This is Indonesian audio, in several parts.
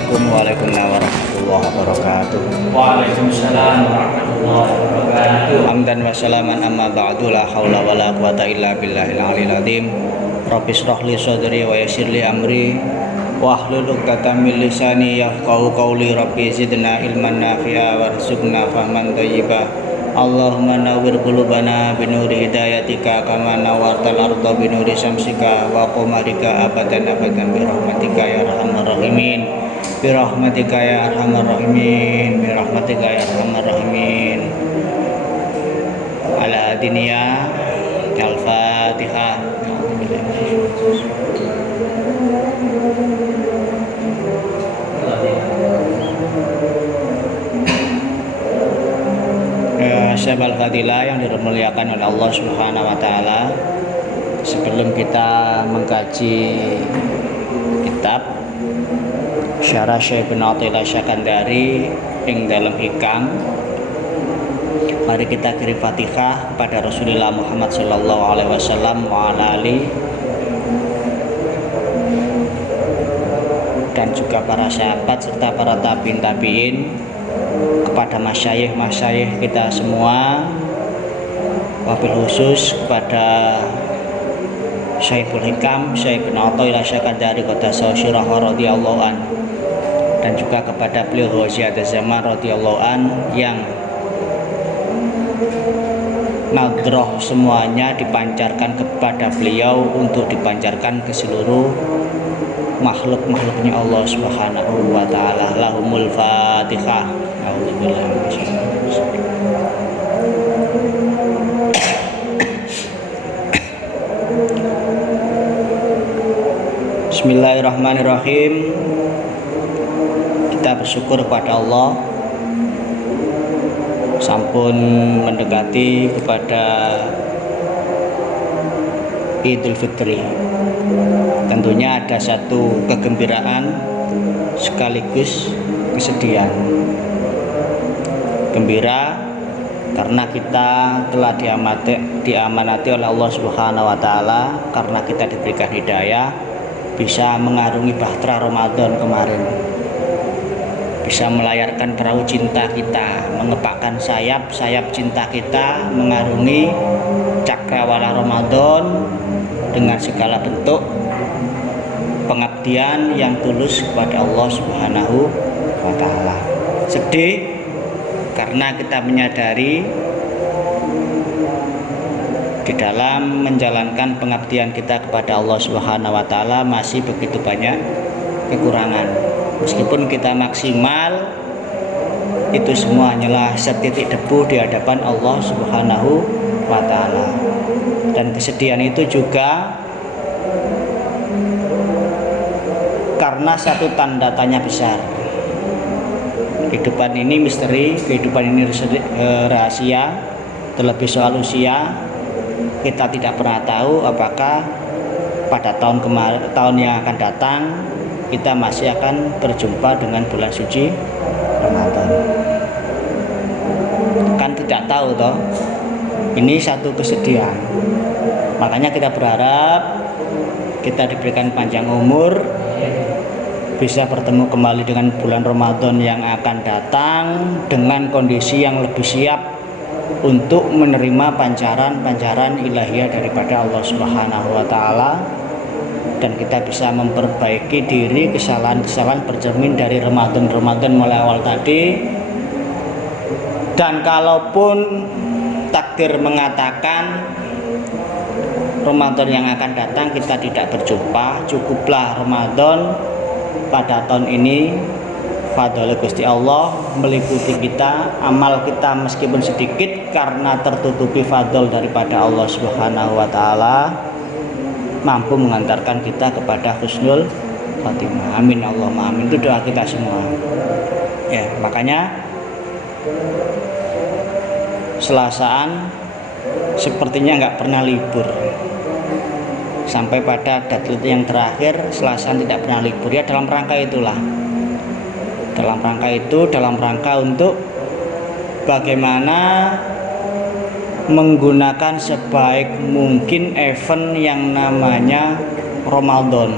Assalamualaikum warahmatullahi wabarakatuh. Waalaikumsalam warahmatullahi wabarakatuh. Hamdan wa salaman amma ba'du, la haula wa la quwata illa billahil aliyil azim. Rabbi shrah li sadri wa yassir li amri wahlul 'uqdatam min lisani yafqahu qawli. Rabbi zidna ilman nafi'a warzuqna fahman thayyiba. Allahumma nawwir qulubana binuri hidayatika kama nawwartal arda binuri syamsika wa qamarika abadan bi rahmatika ya arhamar rahimin. Bi rahmatika ya arhamar rahimin. Bi rahmatika ya arhamar rahimin. Ala dunya al-Fatihah. Syabal Fadilah yang dimuliakan oleh Allah Subhanahu wa taala. Sebelum kita mengkaji kitab Syarah Syekh bin Athaillah Syakandari ing dalam hikam, mari kita kirim Fatihah kepada Rasulullah Muhammad sallallahu alaihi wasallam wa ala ali dan juga para sahabat serta para tabi'in kepada masyayikh kita semua, wabil khusus kepada Syekhul Hikam Syekh bin Athaillah Syakandari Qadasa Sirrahu radhiyallahu an, dan juga kepada beliau Ghazi Az-Zaman radhiyallahu an yang nadroh semuanya dipancarkan kepada beliau untuk dipancarkan ke seluruh makhluk-makhluknya Allah Subhanahu wa taala. Lahumul Fatihah. Bismillahirrahmanirrahim. Kita bersyukur kepada Allah sampun mendekati kepada Idul Fitri. Tentunya ada satu kegembiraan sekaligus kesedihan. Gembira karena kita telah diamanati oleh Allah Subhanahu wa taala, karena kita diberikan hidayah bisa mengarungi bahtera Ramadan kemarin, bisa melayarkan perahu cinta kita, mengepakkan sayap cinta kita mengarungi cakrawala Ramadan dengan segala bentuk pengabdian yang tulus kepada Allah Subhanahu wa taala. Sedih karena kita menyadari di dalam menjalankan pengabdian kita kepada Allah Subhanahu wa taala masih begitu banyak kekurangan. Meskipun kita maksimal, itu semua hanyalah setitik debu di hadapan Allah Subhanahu wa taala. Dan kesedihan itu juga karena satu tanda tanya besar. Kehidupan ini misteri, kehidupan ini rahasia, terlebih soal usia. Kita tidak pernah tahu apakah pada tahun yang akan datang kita masih akan berjumpa dengan bulan suci Ramadan. Kan tidak tahu toh. Ini satu kesedihan. Makanya kita berharap kita diberikan panjang umur, bisa bertemu kembali dengan bulan Ramadan yang akan datang dengan kondisi yang lebih siap untuk menerima pancaran ilahiyah daripada Allah Subhanahu wa taala, dan kita bisa memperbaiki diri kesalahan-kesalahan bercermin dari Ramadan mulai awal tadi. Dan kalaupun takdir mengatakan Ramadan yang akan datang kita tidak berjumpa, cukuplah Ramadan pada tahun ini fadhol Gusti Allah meliputi kita, amal kita meskipun sedikit karena tertutupi fadhol daripada Allah Subhanahu wa taala mampu mengantarkan kita kepada husnul khotimah. Amin Allahumma amin. Itu doa kita semua. Ya, makanya Selasaan sepertinya nggak pernah libur. Sampai pada deadline yang terakhir, Selasaan tidak pernah libur. Ya dalam rangka itulah. Dalam rangka untuk bagaimana menggunakan sebaik mungkin event yang namanya Ramadan.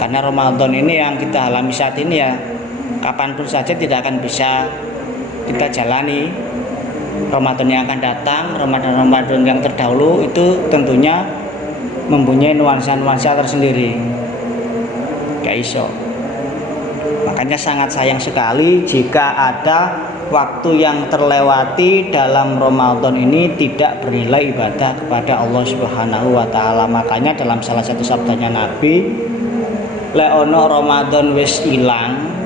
Kan Karena Ramadan ini yang kita alami saat ini ya kapanpun saja tidak akan bisa kita jalani. Ramadan yang akan datang, Ramadan yang terdahulu itu tentunya mempunyai nuansa-nuansa tersendiri. Gak iso. Makanya sangat sayang sekali jika ada waktu yang terlewati dalam Ramadan ini tidak bernilai ibadah kepada Allah Subhanahu wa taala. Makanya dalam salah satu sabdanya Nabi, lek ono Ramadan wis ilang,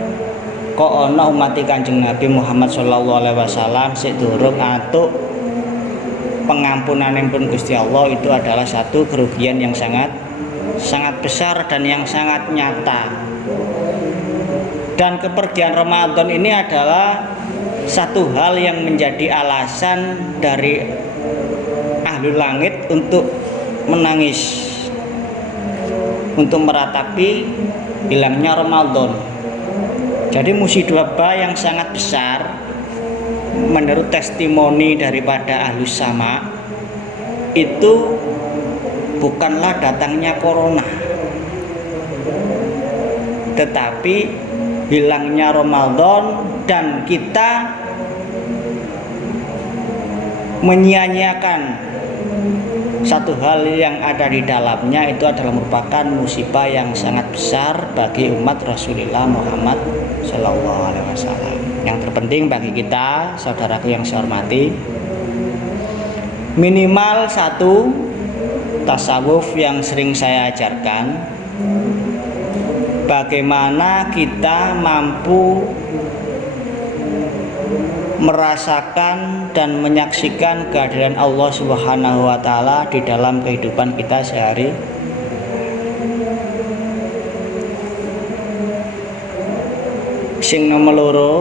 kok ono umat Kanjeng Nabi Muhammad sallallahu alaihi wasallam sik durung atuk pengampunanipun Gusti Allah, itu adalah satu kerugian yang sangat besar dan yang sangat nyata. Dan kepergian Ramadan ini adalah satu hal yang menjadi alasan dari ahlul langit untuk menangis, untuk meratapi hilangnya Ramadan. Jadi musibah yang sangat besar menurut testimoni daripada ahlus sama itu bukanlah datangnya corona, tetapi hilangnya Ramadan dan kita menyia-nyiakan satu hal yang ada di dalamnya, itu adalah merupakan musibah yang sangat besar bagi umat Rasulullah Muhammad Sallallahu Alaihi Wasallam. Yang terpenting bagi kita, saudaraku yang saya hormati, minimal satu tasawuf yang sering saya ajarkan, bagaimana kita mampu merasakan dan menyaksikan kehadiran Allah Subhanahu wa taala di dalam kehidupan kita sehari. Sing nomor loro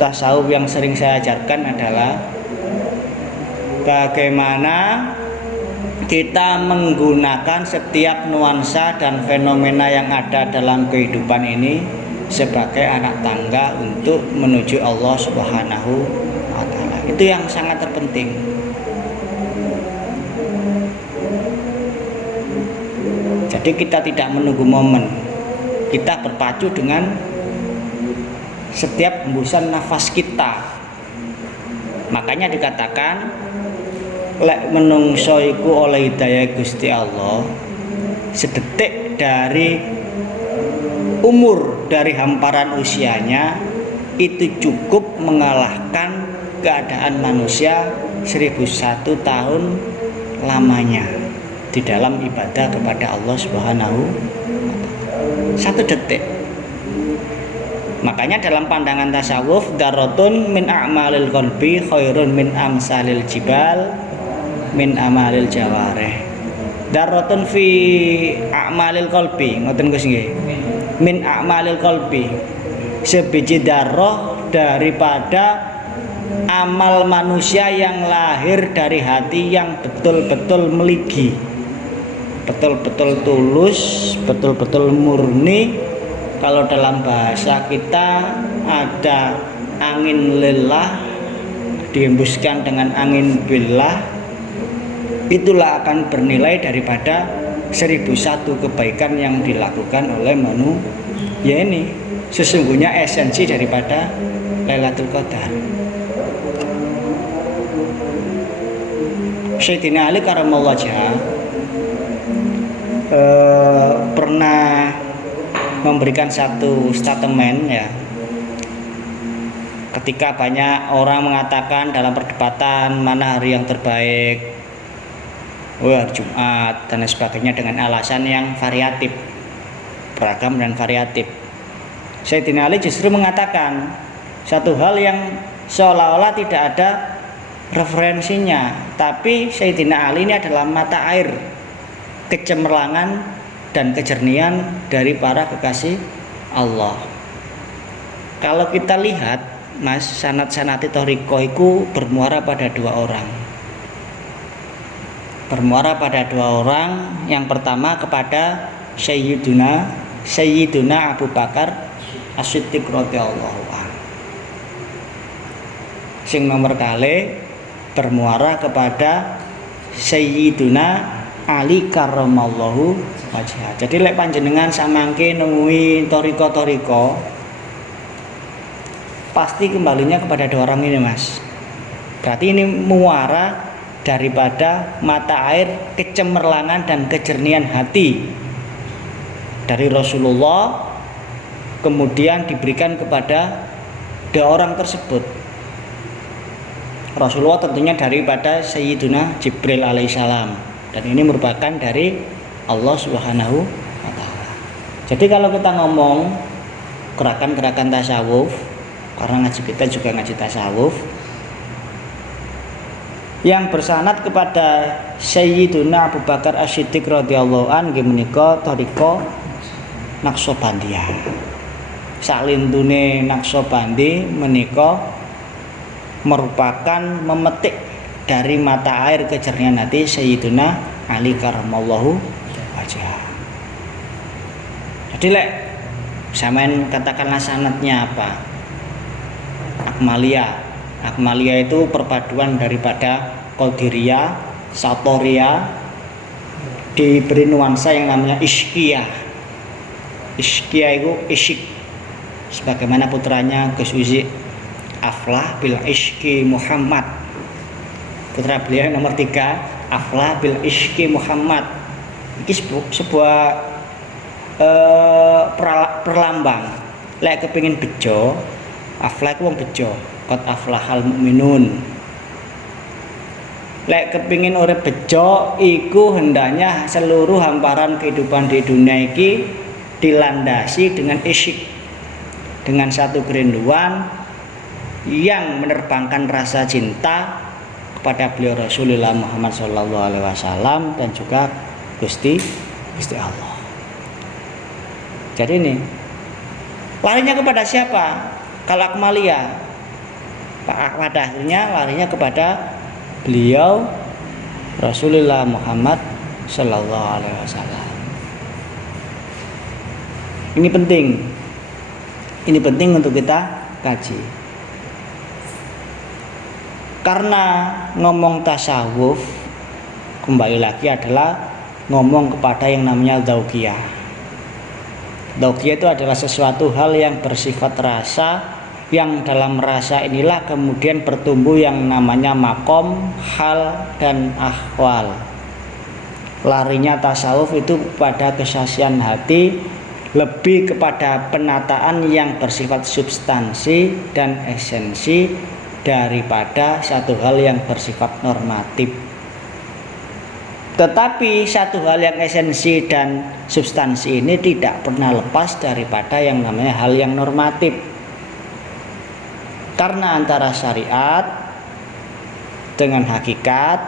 tasawuf yang sering saya ajarkan adalah bagaimana kita menggunakan setiap nuansa dan fenomena yang ada dalam kehidupan ini sebagai anak tangga untuk menuju Allah Subhanahu wa taala. Itu yang sangat terpenting. Jadi kita tidak menunggu momen. Kita berpacu dengan setiap hembusan nafas kita. Makanya dikatakan lek menungso iku oleh hidayah Gusti Allah, sedetik dari umur, dari hamparan usianya itu cukup mengalahkan keadaan manusia 1001 tahun lamanya di dalam ibadah kepada Allah Subhanahu wa taala. Satu detik. Makanya dalam pandangan tasawuf, darotun min a'malil qalbi khairun min amsalil jibal min amalil jawareh. Darotun fi a'malil qalbi, ngoten Gus nggih. Min a'malil qalbi, sebiji darah daripada amal manusia yang lahir dari hati yang betul-betul meligi, betul-betul tulus, betul-betul murni. Kalau dalam bahasa kita ada angin lillah dihembuskan dengan angin billah, itulah akan bernilai daripada 1001 kebaikan yang dilakukan oleh manusia. Ya, ini sesungguhnya esensi daripada Lailatul Qadar. Sayyidina Ali karamallahu wajhah pernah memberikan satu statement ya, ketika banyak orang mengatakan dalam perdebatan mana hari yang terbaik, hari Jumat dan sebagainya, dengan alasan yang variatif, beragam dan variatif. Sayyidina Ali justru mengatakan satu hal yang seolah-olah tidak ada referensinya, tapi Sayyidina Ali ini adalah mata air kecemerlangan dan kejernihan dari para kekasih Allah. Kalau kita lihat, Mas, sanad-sanad thariqah itu bermuara pada dua orang. Bermuara pada dua orang. Yang pertama kepada Sayyiduna Abu Bakar As-Siddiq radhiyallahu anhu. Sing nomor kali bermuara kepada Sayyiduna Ali karramallahu wajhah. Jadi lek panjenengan samangke nemui toriko-toriko, pasti kembalinya kepada dua orang ini, Mas. Berarti ini muara daripada mata air kecemerlangan dan kejernihan hati dari Rasulullah, kemudian diberikan kepada dua orang tersebut. Rasulullah tentunya daripada Sayyiduna Jibril alaihissalam, dan ini merupakan dari Allah Subhanahu wa ta'ala. Jadi kalau kita ngomong gerakan-gerakan tasawuf, karena ngaji kita juga ngaji tasawuf, yang bersanad kepada Sayyiduna Abu Bakar As-Siddiq radhiyallahu anhu menika thariqah Naqsyabandiyah. Salintune Naqsyabandi menika merupakan memetik dari mata air kejernihan hati Sayyiduna Ali karramallahu wajhah. Jadi lek sampean katakanlah sanadnya apa? Akmalia itu perpaduan daripada Qadiriyah, Satoriyah, diberi nuansa yang namanya Iskiyah. Iskiyah itu isyik, sebagaimana putranya Gus Uzi Aflah bil Iski Muhammad. Putra beliau yang nomor 3, Aflah bil Iski Muhammad. Ini sebuah perlambang. Lek kepingin bejo, Aflah itu wong bejo. Qad aflahal mu'minun. Lek kepingin urip bejo, iku hendaknya seluruh hamparan kehidupan di dunia iki dilandasi dengan isyik, dengan satu kerinduan yang menerbangkan rasa cinta kepada beliau Rasulullah Muhammad SAW dan juga Gusti Allah. Jadi ini larinya kepada siapa? Kalau Akmalia, pada akhirnya larinya kepada beliau Rasulullah Muhammad SAW. Ini penting untuk kita kaji. Karena ngomong tasawuf kembali lagi adalah ngomong kepada yang namanya dzauqiyah. Dzauqiyah itu adalah sesuatu hal yang bersifat rasa, yang dalam rasa inilah kemudian bertumbuh yang namanya makom, hal, dan ahwal. Larinya tasawuf itu pada kesaksian hati, lebih kepada penataan yang bersifat substansi dan esensi daripada satu hal yang bersifat normatif. Tetapi satu hal yang esensi dan substansi ini tidak pernah lepas daripada yang namanya hal yang normatif. Karena antara syariat dengan hakikat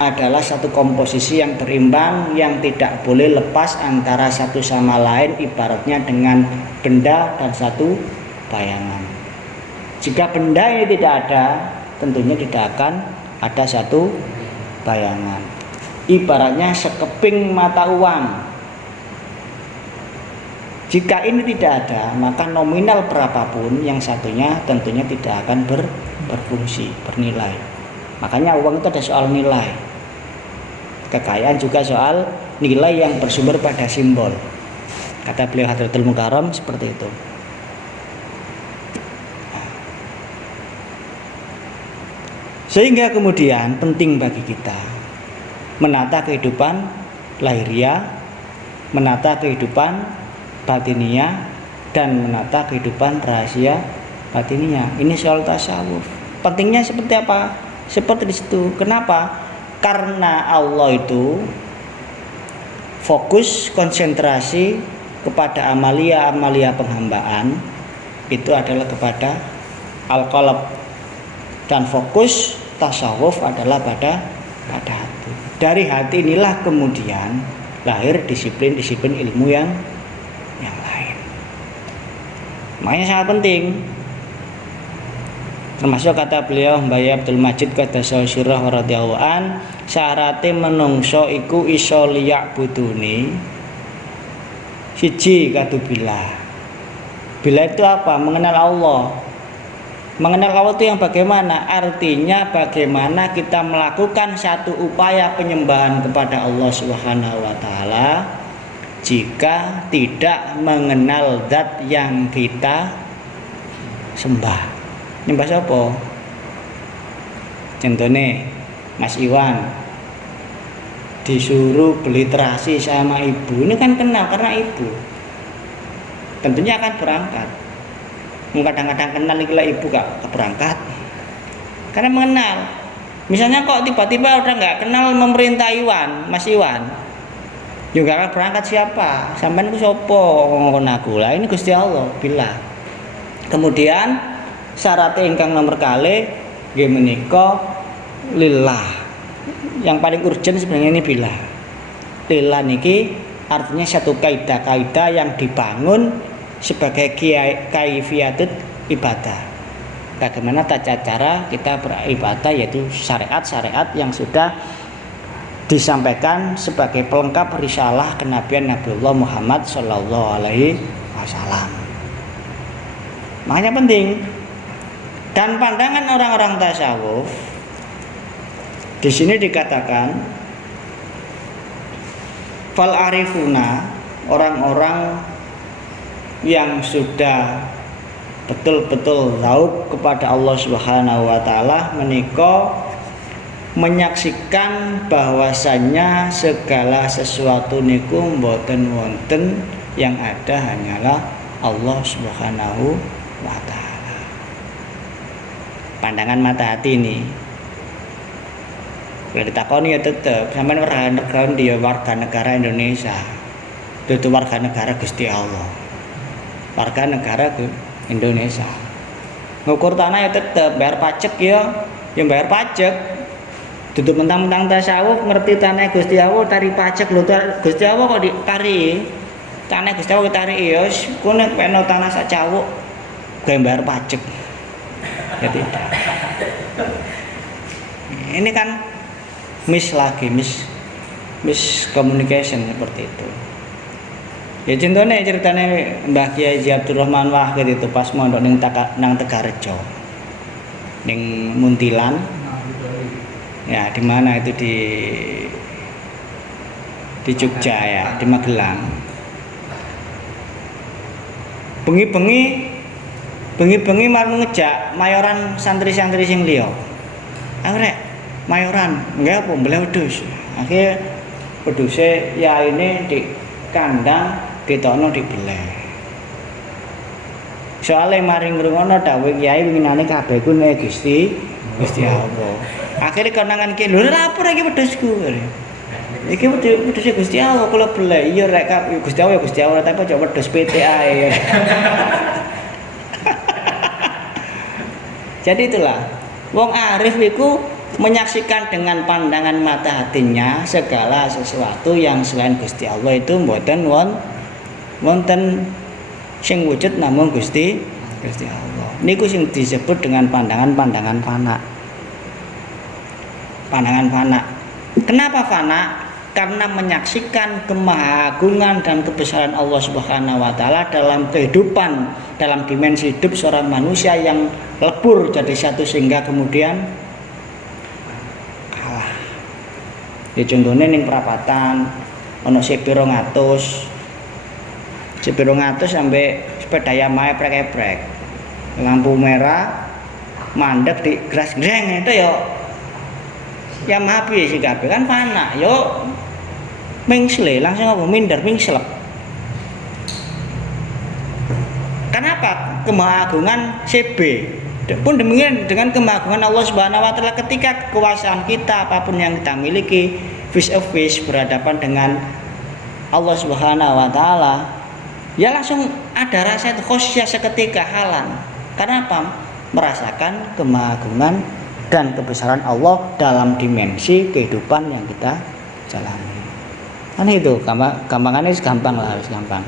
adalah satu komposisi yang berimbang, yang tidak boleh lepas antara satu sama lain, ibaratnya dengan benda dan satu bayangan. Jika benda ini tidak ada, tentunya tidak akan ada satu bayangan. Ibaratnya sekeping mata uang. Jika ini tidak ada, maka nominal berapapun yang satunya tentunya tidak akan berfungsi, bernilai. Makanya uang itu ada soal nilai. Kekayaan juga soal nilai yang bersumber pada simbol. Kata beliau Hadratul Mukarram seperti itu. Sehingga kemudian penting bagi kita menata kehidupan lahiriah, menata kehidupan batiniah, dan menata kehidupan rahasia batiniah. Ini soal tasawuf. Pentingnya seperti apa? Seperti di situ. Kenapa? Karena Allah itu fokus konsentrasi kepada amalia penghambaan itu adalah kepada al-qalb, dan fokus tasawuf adalah pada hati. Dari hati inilah kemudian lahir disiplin-disiplin ilmu yang lain. Makanya sangat penting. Termasuk kata beliau Mbah Abdul Majid Qaddasallahu sirrahu radhiyallahu an, syarate menungso iku iso liyak budune siji kadu billah. Billah itu apa? Mengenal Allah. Mengenal Allah itu yang bagaimana? Artinya bagaimana kita melakukan satu upaya penyembahan kepada Allah Subhanahu wa taala jika tidak mengenal zat yang kita sembah. Nyembah sapa? Contohnya Mas Iwan disuruh beli terasi sama ibu, ini kan kenal karena ibu. Tentunya akan berangkat. Kadang-kadang kenal ikilah ibu gak berangkat karena mengenal. Misalnya kok tiba-tiba udah nggak kenal memerintah Iwan, Mas Iwan, juga akan berangkat siapa? Sampean ku sopo ngomong aku lah, ini Gusti Allah bila. Kemudian syarat ingkang nomor kali nggih menika lillah. Yang paling urgent sebenarnya ini bila. Lillah niki artinya satu kaidah yang dibangun sebagai kaifiatut ibadah. Bagaimana tata cara kita beribadah, yaitu syariat-syariat yang sudah disampaikan sebagai pelengkap risalah kenabian Nabiullah Muhammad sallallahu alaihi wasallam. Makanya penting. Dan pandangan orang-orang tasawuf di sini dikatakan fal arifuna, orang-orang yang sudah betul-betul zauq kepada Allah Subhanahu wa taala menika menyaksikan bahwasannya segala sesuatu niku mboten wonten, yang ada hanyalah Allah Subhanahu wa taala. Pandangan mata hati ini. Kalau ditakoni ya tetep sampean warga negara Indonesia. Itu warga negara Gusti Allah. Warga negara Indonesia. Ngukur tanah ya tetap bayar pajak ya, yang bayar pajak. Duduk mentang-mentang tasawuf ngerti tanah Gusti Allah tari pajak lho, Gusti Allah kok ditari. Tanah Gusti Allah ditari ya, kono peno tanah sak cawuk gawe bayar pajak. Ya tidak. Ini kan miscommunication seperti itu. Ya contohnya ceritanya Mbah Kiai Abdul Rahman Wahid itu pas mondok nang Tegarejo, ning Muntilan, ya di mana itu di Jogja ya, di Magelang. Bengi-bengi marang ngejak mayoran santri-santri sing liya. Arek mayoran, enggak apa mbeleh wedhus. Akhirnya wedhuse ya ini di kandang ditokno dibeleh. Soale maring ngrungono dawuh kiai winginane kabeh ku nek Gusti Allah. Akhire konangan ki lho lapor iki wedhusku. Iki wedhus Gusti Allah kula beleh. Iya rek Gusti Allah ya Gusti Allah tapi aja wedhus PT ae. Jadi itulah wong arif iku menyaksikan dengan pandangan mata hatinya segala sesuatu yang selain Gusti Allah itu mboten wonten sing wujud namung Gusti Allah. Niku sing disebut dengan pandangan fana. Pandangan fana. Kenapa fana? Karena menyaksikan kemahagungan dan kebesaran Allah Subhanahu wa taala dalam kehidupan, dalam dimensi hidup seorang manusia yang lebur jadi satu sehingga kemudian kalah. Ya contohnya ning perapatan ono sepiro ngatus sampai sepeda Yamaha prek-prek. Lampu merah mandek di gras greng itu yo. Yamaha piye sih kabeh kan fana yo. Mengsle langsung apa minder mingslep. Kenapa? Kemahagungan CB. Pun demikian dengan kemahagungan Allah Subhanahu wa taala ketika kekuasaan kita apapun yang kita miliki face to face berhadapan dengan Allah Subhanahu wa taala, ya langsung ada rasa itu khosyah seketika halan. Karena apa? Merasakan kemahagungan dan kebesaran Allah dalam dimensi kehidupan yang kita jalani. Kan itu gampangannya gampang lah, harus gampang.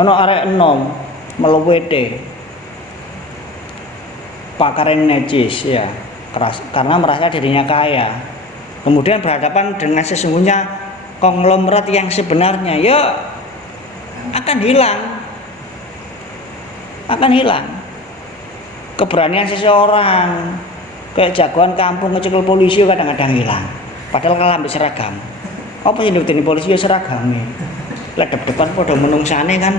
Ono arek enom meluwete pakaren necis ya, keras karena merasa dirinya kaya. Kemudian berhadapan dengan sesungguhnya konglomerat yang sebenarnya, ya akan hilang. keberanian seseorang. Kayak jagoan kampung ngecekel polisi kadang-kadang hilang. Padahal kalah ambek seragam. Apa sing dibeteni polisi ya seragame. Lek depan padha menungsane kan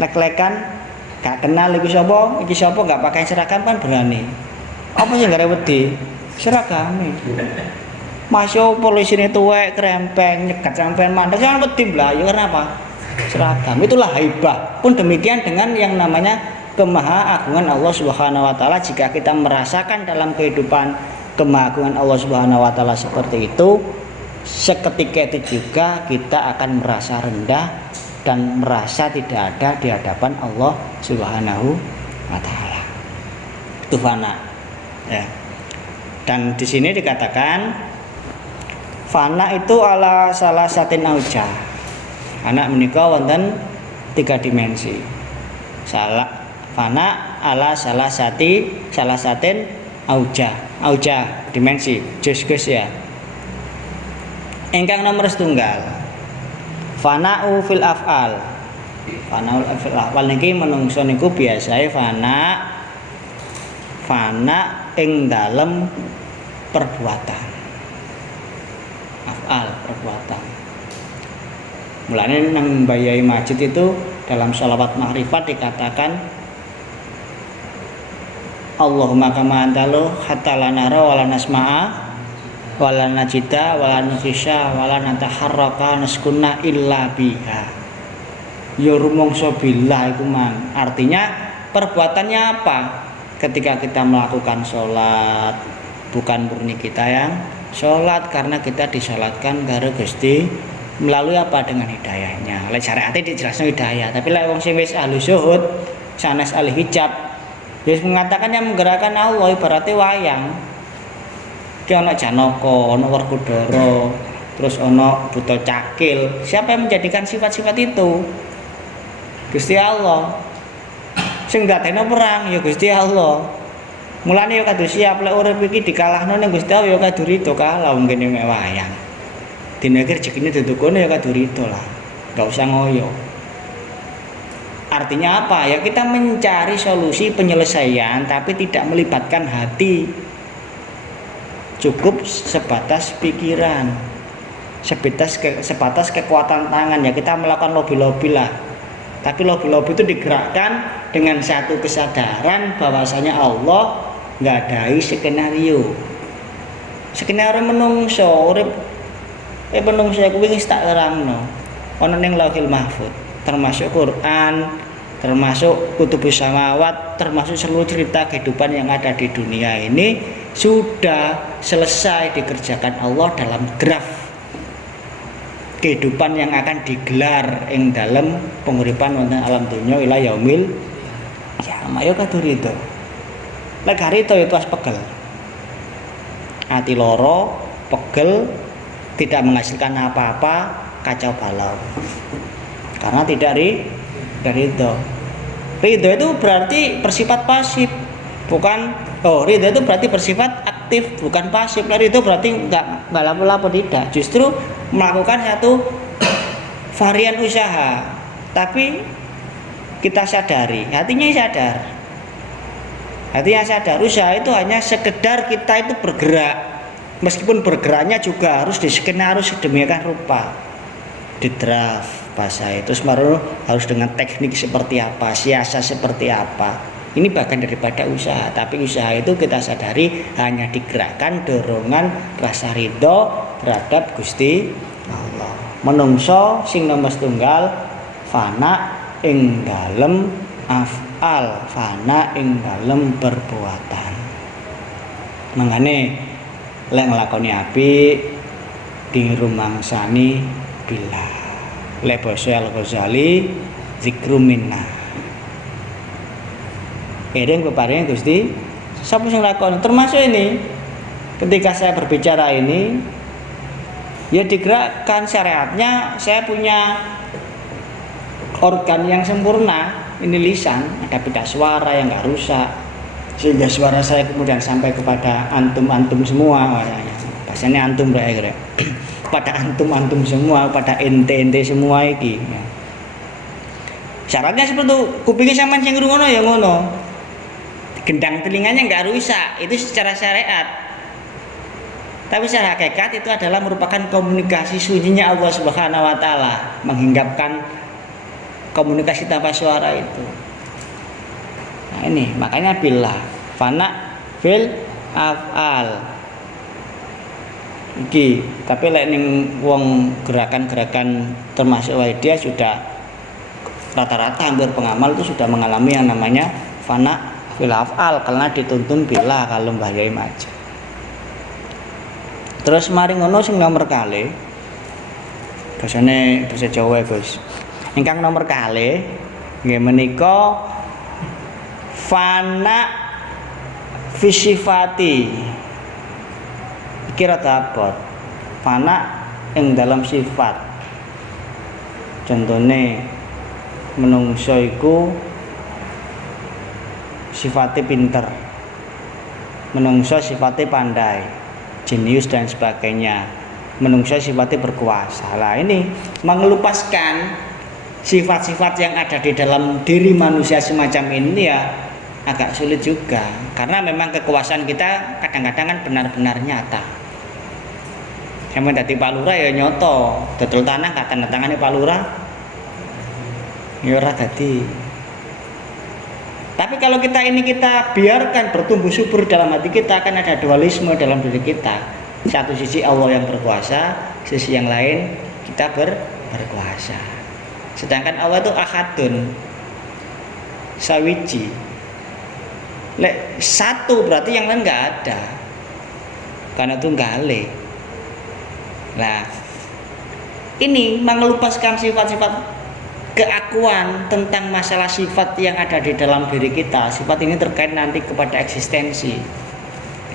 lek-lekan gak kenal iki sapa gak pakai seragam kan berani. Apa sing gak wedi? Seragame. Masuk polisi ini tuwek krempeng nyegat sampean mandek jangan wedi mblayu karena apa? Seragam. Itulah haibah. Pun demikian dengan yang namanya kemahaagungan Allah Subhanahu wa taala. Jika kita merasakan dalam kehidupan kemahaagungan Allah Subhanahu wa taala seperti itu, seketika itu juga kita akan merasa rendah dan merasa tidak ada di hadapan Allah Subhanahu wa taala. Itu fana. Ya. Dan di sini dikatakan fana itu ala salah satin auja. Anak menikah wonten 3 dimensi. Fana ala salah satin auja dimensi jus ya. Ingkang nomor setunggal fana'u fil af'al. Fana'ul fil af'al niki menungso niku biasae fana ing dalem perbuatan. Af'al perbuatan. Mulane nang Bayai Majid itu dalam sholawat makrifat dikatakan Allahumma kama antalu hatta la nara wa la nasma'a wa la najida wa la nufisha wa la nataharraka naskunna illa biha. Ya rumangsa billah iku mang. Artinya perbuatannya apa? Ketika kita melakukan sholat, bukan murni kita yang sholat karena kita disolatkan karo Gusti melalui apa dengan hidayahnya. Lek syariate dijelasno hidayah, tapi lek wong sing wis ahli zuhud, sanes ahli hijab, wis mengatakan yang menggerakkan Allah ibaratnya wayang. Ki ana Janaka, ana Werkudara, terus ana Buta Cakil. Siapa yang menjadikan sifat-sifat itu? Gusti Allah. Sing dadekno perang ya Gusti Allah. Mulane ya kudu siap lek urip iki dikalahno ning Gusti Allah ya kudu rido kalah wong kene mek wayang. Dina iki rezekine ditukono ya kudu rido lah. Enggak usah ngoyo. Artinya apa? Ya kita mencari solusi penyelesaian tapi tidak melibatkan hati. Cukup sebatas pikiran. Sebatas kekuatan tangan ya kita melakukan lobby-lobby lah. Tapi lobby-lobby itu digerakkan dengan satu kesadaran bahwasanya Allah nggadahi skenario. Skenario menungso urip menungso kuwi wis tak terangno. Ana ning Lauhil Mahfuz, termasuk Quran, termasuk Kutubus Samawat, termasuk seluruh cerita kehidupan yang ada di dunia ini sudah selesai dikerjakan Allah dalam draft kehidupan yang akan digelar ing dalam penguripan wonten alam dunya ila yaumil kiamah. Ya kadur itu. Lek hari itu pas pegel. Ati loro, pegel, tidak menghasilkan apa-apa, kacau balau. Karena tidak ridho. Ridho itu berarti bersifat pasif, bukan ridho itu berarti bersifat aktif, bukan pasif. Ridho berarti enggak lapo-lapo, tidak. Justru melakukan satu varian usaha. Tapi kita sadari, hatinya sadar, usaha itu hanya sekedar kita itu bergerak. Meskipun bergeraknya juga harus diskenario sedemikian rupa, di draft bahasa itu baru harus dengan teknik seperti apa, siasat seperti apa. Ini bagian daripada usaha, tapi usaha itu kita sadari hanya digerakkan dorongan rasa ridho terhadap Gusti Allah. Menungso sing nomor setunggal fana ing dalem af'al, fana ing dalem perbuatan. Mangane lek nglakoni apik dirumangsani billah. Lek basa Al-Ghazali zikru minna. Ering peparing Gusti sapa sing lakoni termasuk ini. Ketika saya berbicara ini ya digerakkan syariatnya. Saya punya organ yang sempurna, ini lisan, ada pita suara yang enggak rusak sehingga suara saya kemudian sampai kepada antum-antum semua. Bahasanya antum kira-kira. Pada antum-antum semua, pada ente-ente semua iki. Syaratnya seperti itu, kupingnya sampean sing ngrungono ya ngono. gendang telinganya nggak rusak, itu secara syariat. Tapi secara hakikat itu adalah merupakan komunikasi sunyinya Allah Subhanahu wa taala, menghinggapkan komunikasi tanpa suara itu. Nah, ini makanya billah fana fil af'al. Iki, tapi lek ning wong gerakan-gerakan termasuk dia sudah rata-rata hampir pengamal itu sudah mengalami yang namanya fana fil af'al karena dituntun billah kalau Mbah Yai aja. Terus mari ngono sing nomor kali basane basa Jawa Gus. Ingkang nomor kali nggih menika fana fisifati. Iki rada abot. Fana ing dalam sifat. Contone menungso iku sifatnya pinter. Menungso sifatnya pandai. Jenius dan sebagainya. Menungso sifatnya berkuasa. Lah ini mengelupaskan sifat-sifat yang ada di dalam diri manusia semacam ini ya agak sulit juga, karena memang kekuasaan kita kadang-kadang kan benar-benar nyata. Sampe dadi Pak Lurah ya nyoto, dodol tanah gak tanda tangane Pak Lurah ya ora dadi. Tapi kalau kita biarkan bertumbuh subur dalam hati kita, akan ada dualisme dalam diri kita. Satu sisi Allah yang berkuasa, sisi yang lain kita berkuasa. Sedangkan Allah itu ahadun, sawiji. Lek satu berarti yang lain nggak ada, karena itu tunggal. Nah, ini mengelupaskan sifat-sifat keakuan tentang masalah sifat yang ada di dalam diri kita. Sifat ini terkait nanti kepada eksistensi,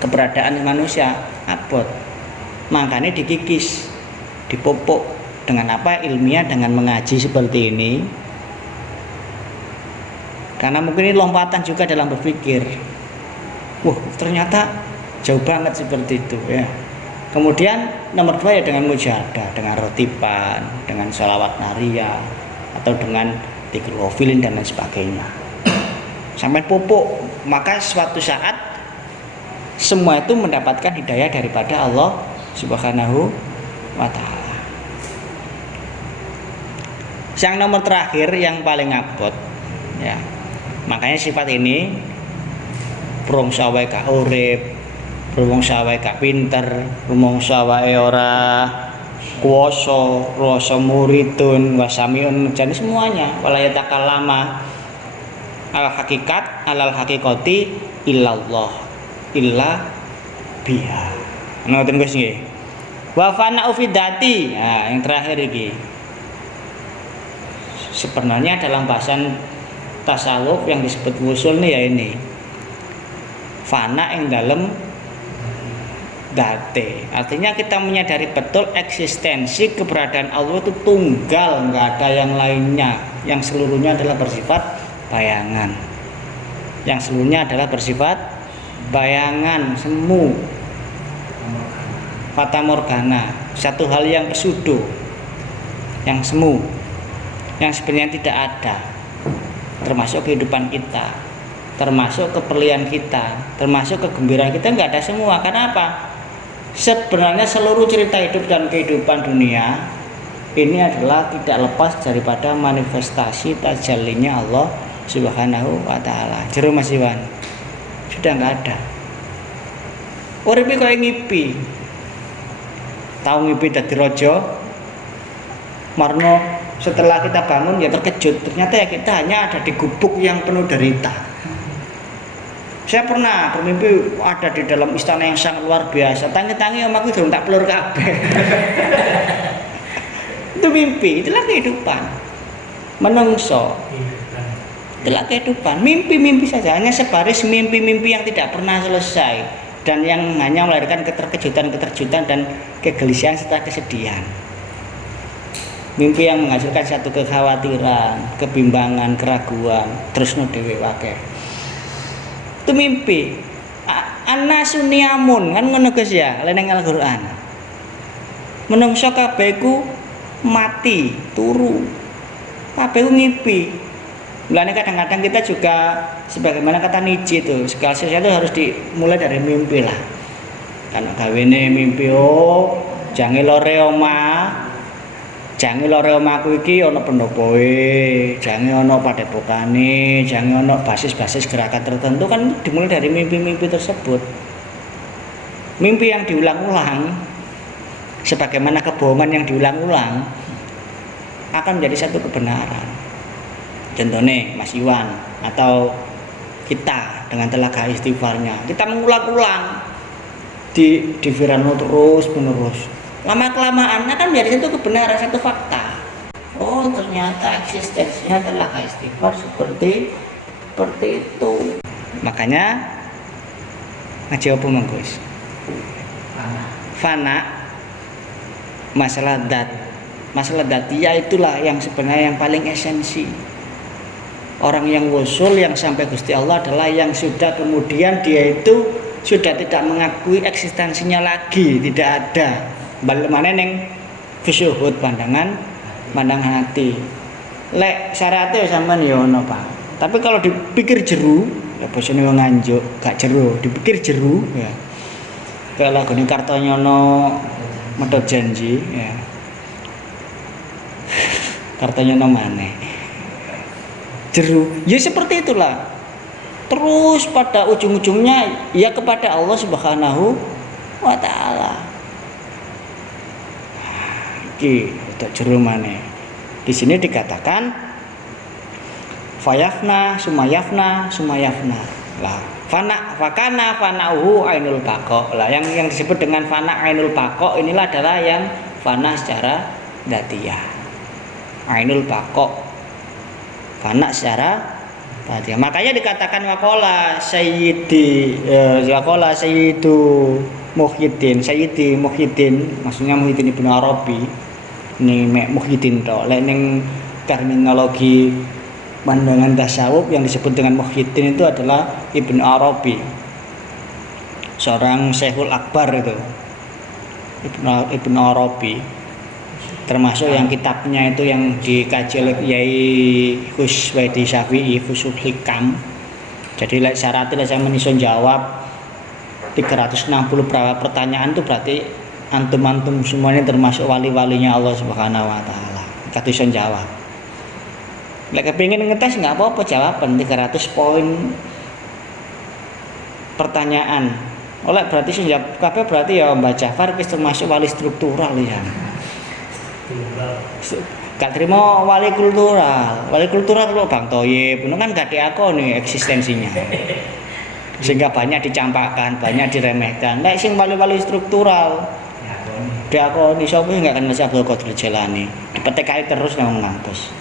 keberadaan manusia. Abot, makanya dikikis, dipupuk dengan apa? Ilmiah, dengan mengaji seperti ini. Karena mungkin ini lompatan juga dalam berpikir. Wah, ternyata jauh banget seperti itu ya. Kemudian nomor 2 ya dengan mujahadah, dengan rotiban, dengan sholawat nariyah, atau dengan dikrofilin dan lain sebagainya. Sampai pupuk, maka suatu saat semua itu mendapatkan hidayah daripada Allah Subhanahu wa taala. Yang nomor terakhir yang paling abot ya. Makanya sifat ini rumangsa wae gak urip, rumangsa wae gak pinter, rumangsa wae ora kuwasa, rasa muridun wasamiun, jadi semuanya walayatakallama al hakikat alal hakikati illallah illa biha. Ngoten Gus nggih. Wa fana ufidati. Nah, yang terakhir iki. Sebenarnya dalam bahasan tasawuf yang disebut wusul nih ya ini. Fana yang dalam date. Artinya kita menyadari betul eksistensi keberadaan Allah itu tunggal, nggak ada yang lainnya. Yang seluruhnya adalah bersifat bayangan. Yang seluruhnya adalah bersifat bayangan, semu, fata morgana, satu hal yang pseudo, yang semu, yang sebenarnya tidak ada, termasuk kehidupan kita, termasuk keperlian kita, termasuk kegembiraan kita, nggak ada semua. Karena apa? Sebenarnya seluruh cerita hidup dan kehidupan dunia ini adalah tidak lepas daripada manifestasi tajallinya Allah Subhanahu wa taala. Jero Mas Iwan, sudah nggak ada. Uripe koyo ngipi. Tahu ngipi dadi raja. Marno setelah kita bangun ya terkejut, ternyata ya kita hanya ada di gubuk yang penuh derita. Saya pernah bermimpi ada di dalam istana yang sangat luar biasa. Tangi-tangi omaku durung tak pelur kabeh. Itu mimpi, itulah kehidupan. Menungso. Itulah kehidupan. Mimpi-mimpi saja, hanya sebaris mimpi-mimpi yang tidak pernah selesai dan yang hanya melahirkan keterkejutan dan kegelisahan serta kesedihan. Mimpi yang menghasilkan satu kekhawatiran, kebimbangan, keraguan, terus dhewe wae. Itu mimpi. Anasu niamun kan ngono Gus ya, leneng Al-Qur'an. Menungso kabeh iku mati, turu. Kabeh ngimpi. Mulanya kadang-kadang kita juga sebagaimana kata Nietzsche itu, segala sesuatu harus dimulai dari mimpi lah. Kan gawene mimpi jange lore omahku iki ana pendopoe, jange ana padhepokane, jange ana basis-basis gerakan tertentu kan dimulai dari mimpi-mimpi tersebut. Mimpi yang diulang-ulang sebagaimana kebohongan yang diulang-ulang akan menjadi satu kebenaran. Contohnya Mas Iwan atau kita dengan telaga istighfarnya, kita mengulang-ulang di Virano terus menerus. Lama kelamaan akan menjadi satu kebenaran, satu fakta. Oh ternyata eksistensinya telaga istighfar seperti itu. Makanya ngaji apa manggus? Fana, masalah datia itulah yang sebenarnya yang paling esensi. Orang yang wusul yang sampai Gusti Allah adalah yang sudah kemudian dia itu sudah tidak mengakui eksistensinya lagi, tidak ada. Balik mana neng fusyuhud pandang hati. Lek syaratnya sampean ya ono Pak. Tapi kalau dipikir jeru, ya bosone wong nganjuk, gak jeru, dipikir jeru ya. Kayak lagune Kartonyono medhot janji ya. Kartonyono maneh. Jeru, ya seperti itulah. Terus pada ujung-ujungnya ya kepada Allah Subhanahu wa taala. Iki untuk jeru maneh. Di sini dikatakan fayafna sumayafna. Lah, fakana fanauhu ainul baqa. Lah yang disebut dengan fana ainul baqa inilah adalah yang fana secara dzatiyah. Ainul baqa. Fana secara dzatiyah. Makanya dikatakan waqala sayyidu Muhyiddin, maksudnya Muhyiddin Ibnu Arabi. Ini Muhyiddin to. Lek ning terminologi pandangan tasawuf yang disebut dengan Muhyiddin itu adalah Ibnu Arabi, seorang Syekhul Akbar itu. Ibnu Arabi termasuk yang kitabnya itu yang dikaji oleh Yai Khuswaidi Syafi'i, Fusul Hikam. Jadi lek syaratnya saya menison jawab 360 berapa pertanyaan itu berarti antum semuanya termasuk wali-walinya Allah Subhanahu wa taala. Katison jawab. Lek kepengin ngetes enggak apa-apa jawaban 300 poin pertanyaan. Oleh berarti sing jawab kabeh berarti ya Mbak Jafar wis termasuk wali struktural ya. Gak terima wali kultural kalau Bang Toyib itu kan gak diakoni eksistensinya, sehingga banyak dicampakkan, banyak diremehkan. Nek sing wali-wali struktural diakoni sapa sing gak kenal Abdul Qadir Jailani dipetekai terus nang mampus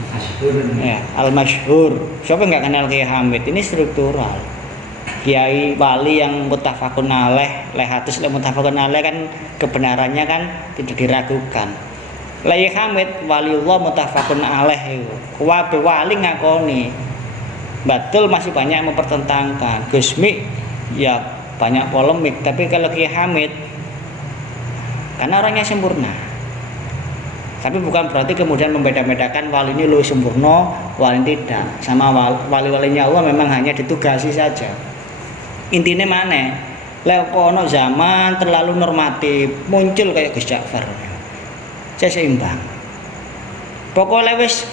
ya, al-masyhur. Siapa gak kenal Kiai Hamid? Ini struktural. Kiai wali yang muttafaqun alaih, hadis muttafaqun alaih kan kebenarannya kan tidak diragukan. Kiai Hamid waliullah muttafaqun alaih itu. Kuwabe wali ngakoni. Betul masih banyak yang mempertentangkan. Gusmi ya banyak polemik, tapi kalau Kiai Hamid karena orangnya sempurna. Tapi bukan berarti kemudian membeda-bedakan wali ini lebih sempurna, wali tidak. Sama wali-walinya Allah memang hanya ditugasi saja. Intinya mana? Lek ono zaman terlalu normatif, muncul kayak Gus Ja'far. Saya seimbang. Pokoknya wis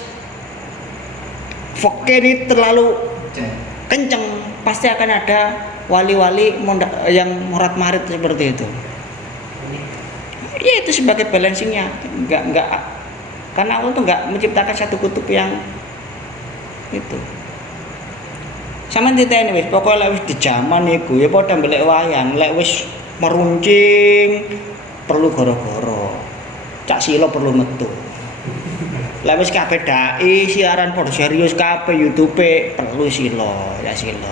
fakir ini terlalu kenceng, pasti akan ada wali-wali yang morat-marit seperti itu. Ya itu sebagai balancingnya, enggak karena Allah tuh enggak menciptakan satu kutub yang itu. Sama ditene wis pokoknya wis di zaman iku ya padha mbelek wayang, lek wis meruncing perlu goro-goro. Cak silo perlu metu. Lek wis kabeh dai siaran padha serius kabeh YouTube perlu silo, ya silo.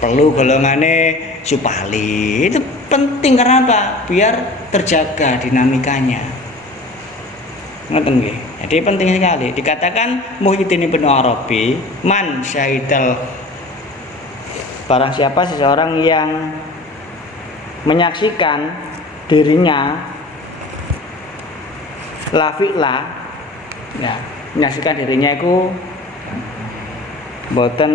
Perlu golongane supali. Itu penting karena apa? Biar terjaga dinamikanya. Ngoten nggih. Jadi penting sekali. Dikatakan Muhyiddin Ibnu Arabi, man syahidal, barang siapa seseorang yang menyaksikan dirinya la fi'la, ya, menyaksikan dirinya itu Boten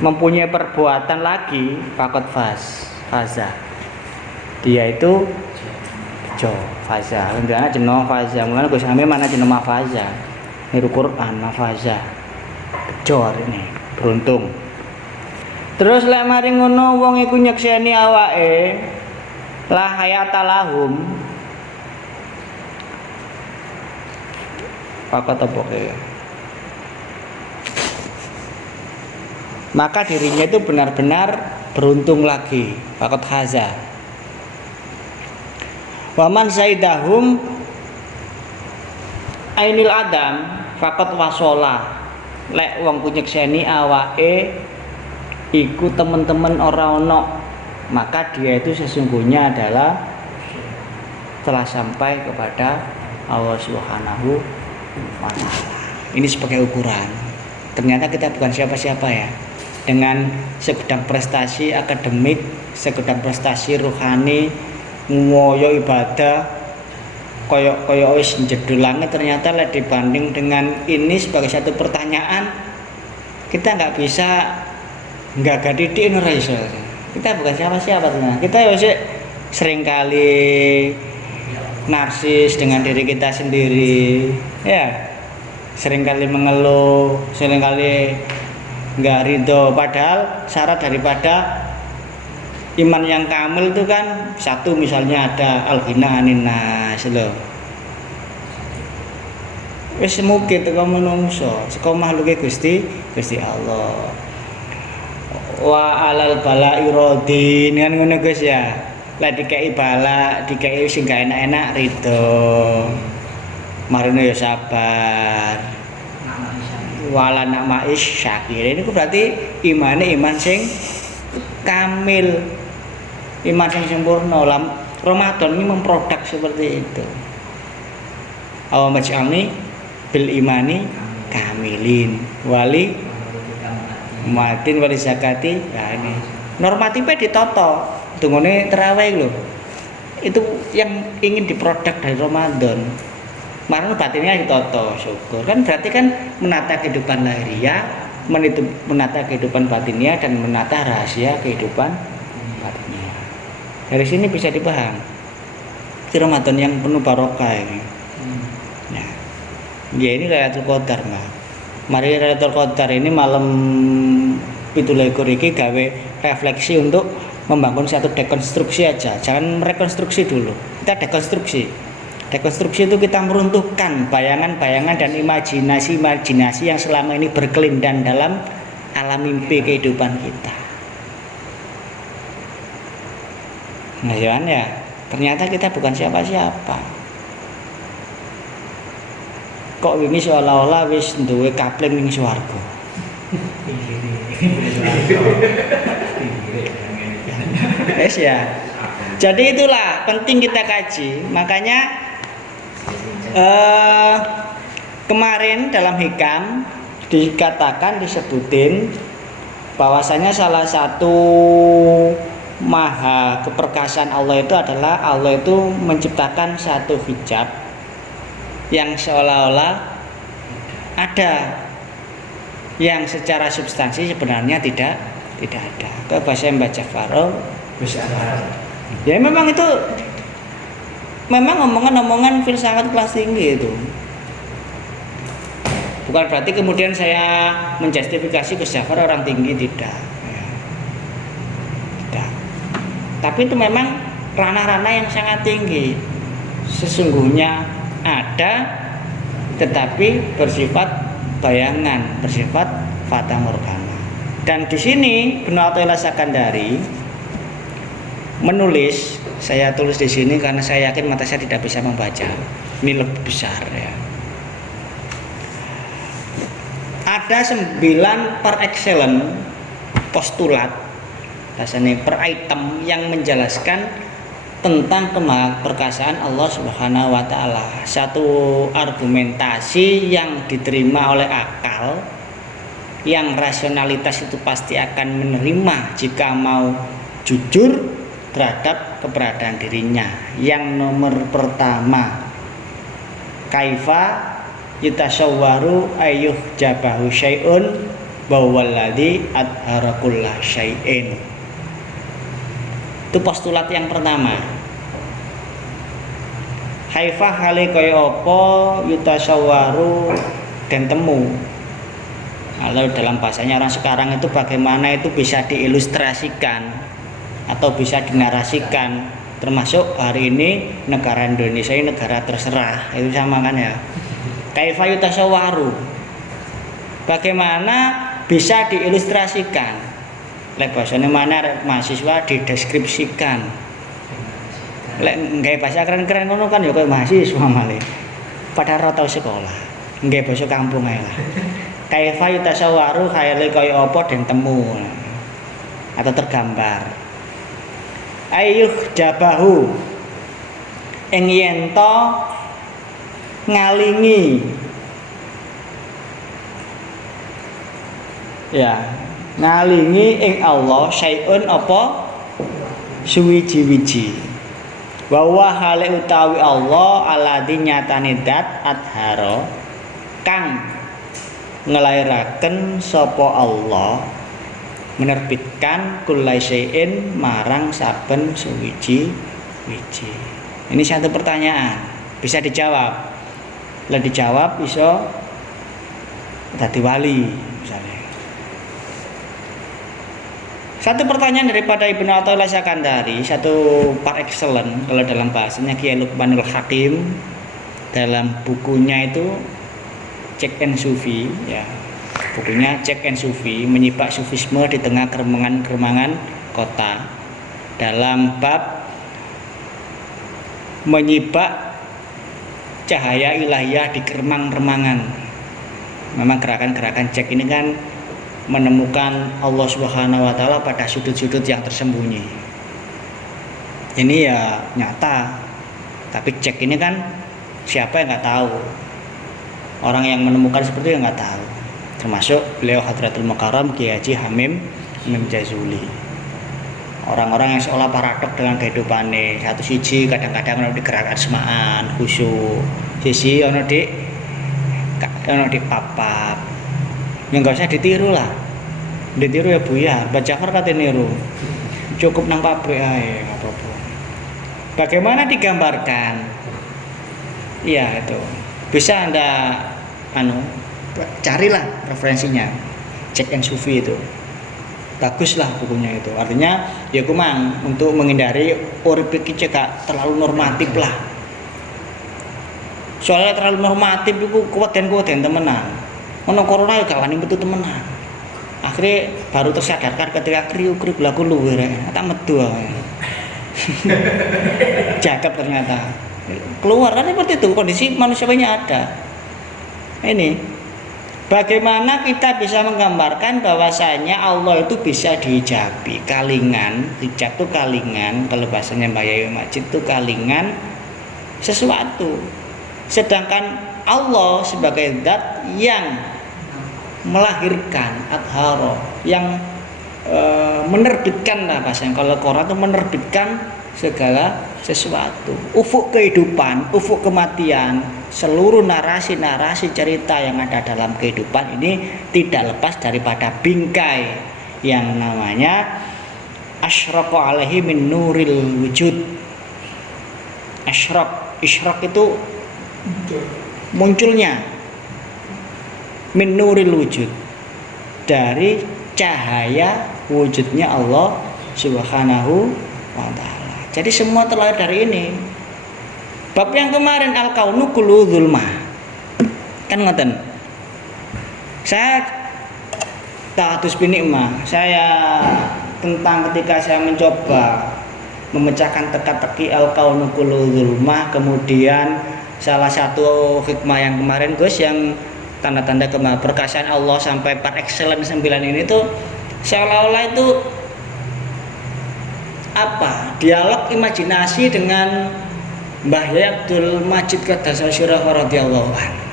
mempunyai perbuatan lagi fakot faza. Dia itu bejo faza. Intinya jeneng faza. Mulane Gus Hamim mana jeneng mafaza. Niru Quran mafaza. Bejo ini, beruntung. Terus lek mari ngono wong iku nyekseni awake la hayatalahum. Fakot apa ya? Maka dirinya itu benar-benar beruntung lagi. Fakot haza. Waman saidahum ainil adam fakot wasola. Lek wong kunyekseni awake iku teman-teman ora ono, maka dia itu sesungguhnya adalah telah sampai kepada Allah Subhanahu wa taala. Ini sebagai ukuran. Ternyata kita bukan siapa-siapa ya. Dengan segudang prestasi akademik, segudang prestasi rohani, ngoyo ibadah, koyo wis njedulane, ternyata lek dibanding dengan ini sebagai satu pertanyaan, kita nggak bisa nggak titik ora iso. Kita bukan siapa-siapa ternyata. Kita ya seringkali narsis dengan diri kita sendiri, ya. Seringkali mengeluh, seringkali nggak ridho, padahal syarat daripada iman yang kamil itu kan satu, misalnya ada al-ghina anin nas lho. Wis mugi teko menungso, saka makhluke Gusti Allah. Wa alal bala'i radin kan ngono Gus ya. Lah dikei bala, dikei sing gak enak-enak ridho. Marine ya sabar. Wala nak ma'is syakir. Ini berarti iman sing kamil, iman sing sempurna. Ramadan ini memproduk seperti itu. Aw maj'alni bil imani kamilin wali matin wali zakati. Nah ini normatifnya ditoto. Tungone terawih lho. Itu yang ingin diproduk dari Ramadan. Marang batinnya ditoto, syukur. Kan berarti kan menata kehidupan lahiriah, menata kehidupan batinnya, dan menata rahasia kehidupan batinnya. Dari sini bisa dipaham itu Ramadan yang penuh barokah ini. Nah, ya ini Lailatul Qadar, Mbak. Mari Lailatul Qadar ini malam 17 iki gawe refleksi untuk membangun satu dekonstruksi aja. Jangan rekonstruksi dulu. Kita dekonstruksi. Dekonstruksi itu kita meruntuhkan bayangan-bayangan dan imajinasi-imajinasi yang selama ini berkelindan dalam alam mimpi kehidupan kita. Nah ya, ternyata kita bukan siapa-siapa. Kok ini seolah-olah wis duwe kapling ning swarga. Yes ya. Jadi itulah penting kita kaji. Makanya kemarin dalam hikam disebutin bahwasanya salah satu maha keperkasaan Allah itu adalah Allah itu menciptakan satu hijab yang seolah-olah ada, yang secara substansi sebenarnya tidak ada. Ke bahasa Mbak Jafaro ya memang itu memang omongan-omongan filsafat kelas tinggi itu. Bukan berarti kemudian saya menjustifikasi Gus Jafar orang tinggi, tidak. Tidak. Tapi itu memang ranah-ranah yang sangat tinggi. Sesungguhnya ada, tetapi bersifat bayangan, bersifat fata morgana. Dan di sini Ibnu Athaillah Sakandari menulis, saya tulis di sini karena saya yakin mata saya tidak bisa membaca. Ini lebih besar ya. Ada 9 per excellence postulat, rasanya per item yang menjelaskan tentang kemahaperkasaan Allah Subhanahu wa taala. Satu argumentasi yang diterima oleh akal, yang rasionalitas itu pasti akan menerima jika mau jujur terhadap keberadaan dirinya. Yang nomor pertama, kaifa yutasawwaru ayyuh jabahu syai'un bawalladzi adhara kulla syai'in. Itu postulat yang pertama. Haifah hale kaya apa yutasawwaru dan temu. Kalau dalam bahasanya orang sekarang itu bagaimana itu bisa diilustrasikan atau bisa dinarasikan, termasuk hari ini negara Indonesia ini negara terserah, itu sama kan ya. Kaifa yutasawwaru, bagaimana bisa diilustrasikan. Lek bahasane mana mahasiswa dideskripsikan. Lek nggawe bahasa keren-keren ngono kan ya koyo mahasiswa malah. Padahal ora tau sekolah. Nggawe bahasa kampung ae lah. Kaifa yutasawwaru khayale kaya apa den temu atau tergambar. Ayyuh jabahu ing yen to ngalingi ya ngalingi ing Allah syai'un apa suwiji-wiji wa huwa hale utawi Allah alladzi nyatane dat adhara kang ngelairaken sapa Allah menerbitkan kullai syai'in marang saben suwiji-wiji. Ini satu pertanyaan, bisa dijawab. Lah dijawab iso dadi wali misalnya. Satu pertanyaan daripada Ibnu Athaillah Sakandari, satu par excellent kalau dalam bahasanya Kiai Luqmanul Hakim dalam bukunya itu Cek and Sufi ya. Bukunya Cek and Sufi, menyibak sufisme di tengah keremangan-keremangan kota. Dalam bab menyibak cahaya ilahiyah di keremang-remangan. Memang gerakan-gerakan Cek ini kan menemukan Allah Subhanahu wa taala pada sudut-sudut yang tersembunyi. Ini ya nyata. Tapi Cek ini kan siapa yang nggak tahu? Orang yang menemukan seperti itu nggak tahu. Termasuk beliau Hadratul Mukarram Kiai Haji Hamim Jazuli. Orang-orang yang seolah paradok dengan kehidupannya. Satu siji kadang-kadang ono di gerakan semaan, khusyuk. Sisi ono di papap. Ya nggak usah ditiru lah. Ditiru ya Buya. Mbak Jafar kate niru. Cukup nang pabrik ae, nggak apa-apa. Bagaimana digambarkan? Iya itu. Bisa Anda carilah referensinya. Cek and Sufi itu. Baguslah bukunya itu. Artinya ya kumang untuk menghindari urip iki cekak terlalu normatif lah. Soalnya terlalu normatif itu kuweden temenan. Ono corona ya gak wani metu temenan. Akhirnya baru tersadarkan ketika kriuk-kriuk laku luwih rek. Tak medu ae. Jagab ternyata. Keluar kan seperti itu, kondisi manusianya ada. Ini bagaimana kita bisa menggambarkan bahwasanya Allah itu bisa dihijabi, kalingan, hijab itu kalingan, kalau bahasanya Mbak Yayu Majid itu kalingan sesuatu. Sedangkan Allah sebagai zat yang melahirkan adhara, yang menerbitkan lah bahasanya. Kalau Quran itu menerbitkan segala sesuatu, ufuk kehidupan, ufuk kematian, seluruh narasi-narasi cerita yang ada dalam kehidupan ini tidak lepas daripada bingkai yang namanya asyraqa alaihi min nuril wujud. Isyraq itu munculnya min nuril wujud, dari cahaya wujudnya Allah Subhanahu wa ta'ala. Jadi semua terlahir dari ini. Bab yang kemarin al-kaunu kullu zulmah. Kan ngoten. Saya ta'atus binikmah. Saya tentang ketika saya mencoba memecahkan teka-teki al-kaunu kullu zulmah, kemudian salah satu hikmah yang kemarin Gus yang tanda-tanda keberkasaan Allah sampai par excellence 9 ini tuh seolah-olah itu apa? Dialog imajinasi dengan Mbah Yai Abdul Majid Qaddasasyirah radhiyallahu anhu.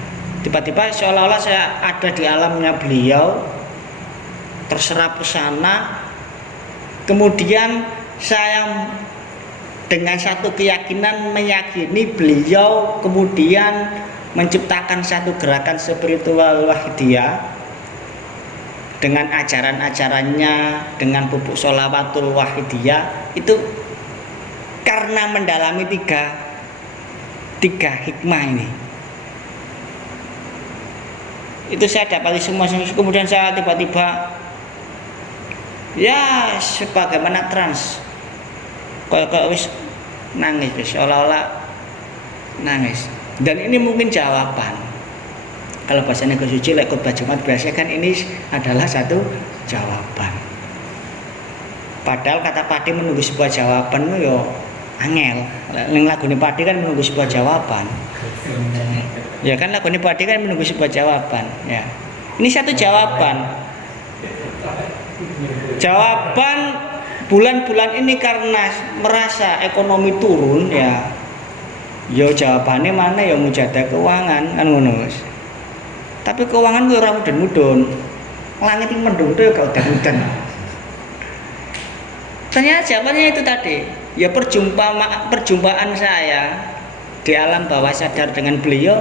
Tiba-tiba seolah-olah saya ada di alamnya beliau, terserap ke sana. Kemudian saya dengan satu keyakinan meyakini beliau kemudian menciptakan satu gerakan spiritual wahidiyah dengan ajaran-ajarannya, dengan pupuk sholawatul wahidiyah, itu karena mendalami tiga hikmah ini. Itu saya dapati semua, kemudian saya tiba-tiba ya sebagaimana trans, kayak wis nangis, seolah-olah nangis. Dan ini mungkin jawaban. Kalau bahasanya Gus Suci lek khotbah Jumat biasanya kan ini adalah satu jawaban. Padahal kata Padi menunggu sebuah jawaban itu yo angel. Ning lagune Padi kan menunggu sebuah jawaban. Ya kan lagune Padi kan menunggu sebuah jawaban, ya. Ini satu jawaban. Jawaban bulan-bulan ini karena merasa ekonomi turun, ya. Yo jawabannya mana ya mujadah keuangan kan ngono Mas. Tapi keuangan gue ora mudun-mudun. Langit ini mendung tuh ya gak udan-udan. Ternyata jawabannya itu tadi. Ya perjumpaan saya di alam bawah sadar dengan beliau,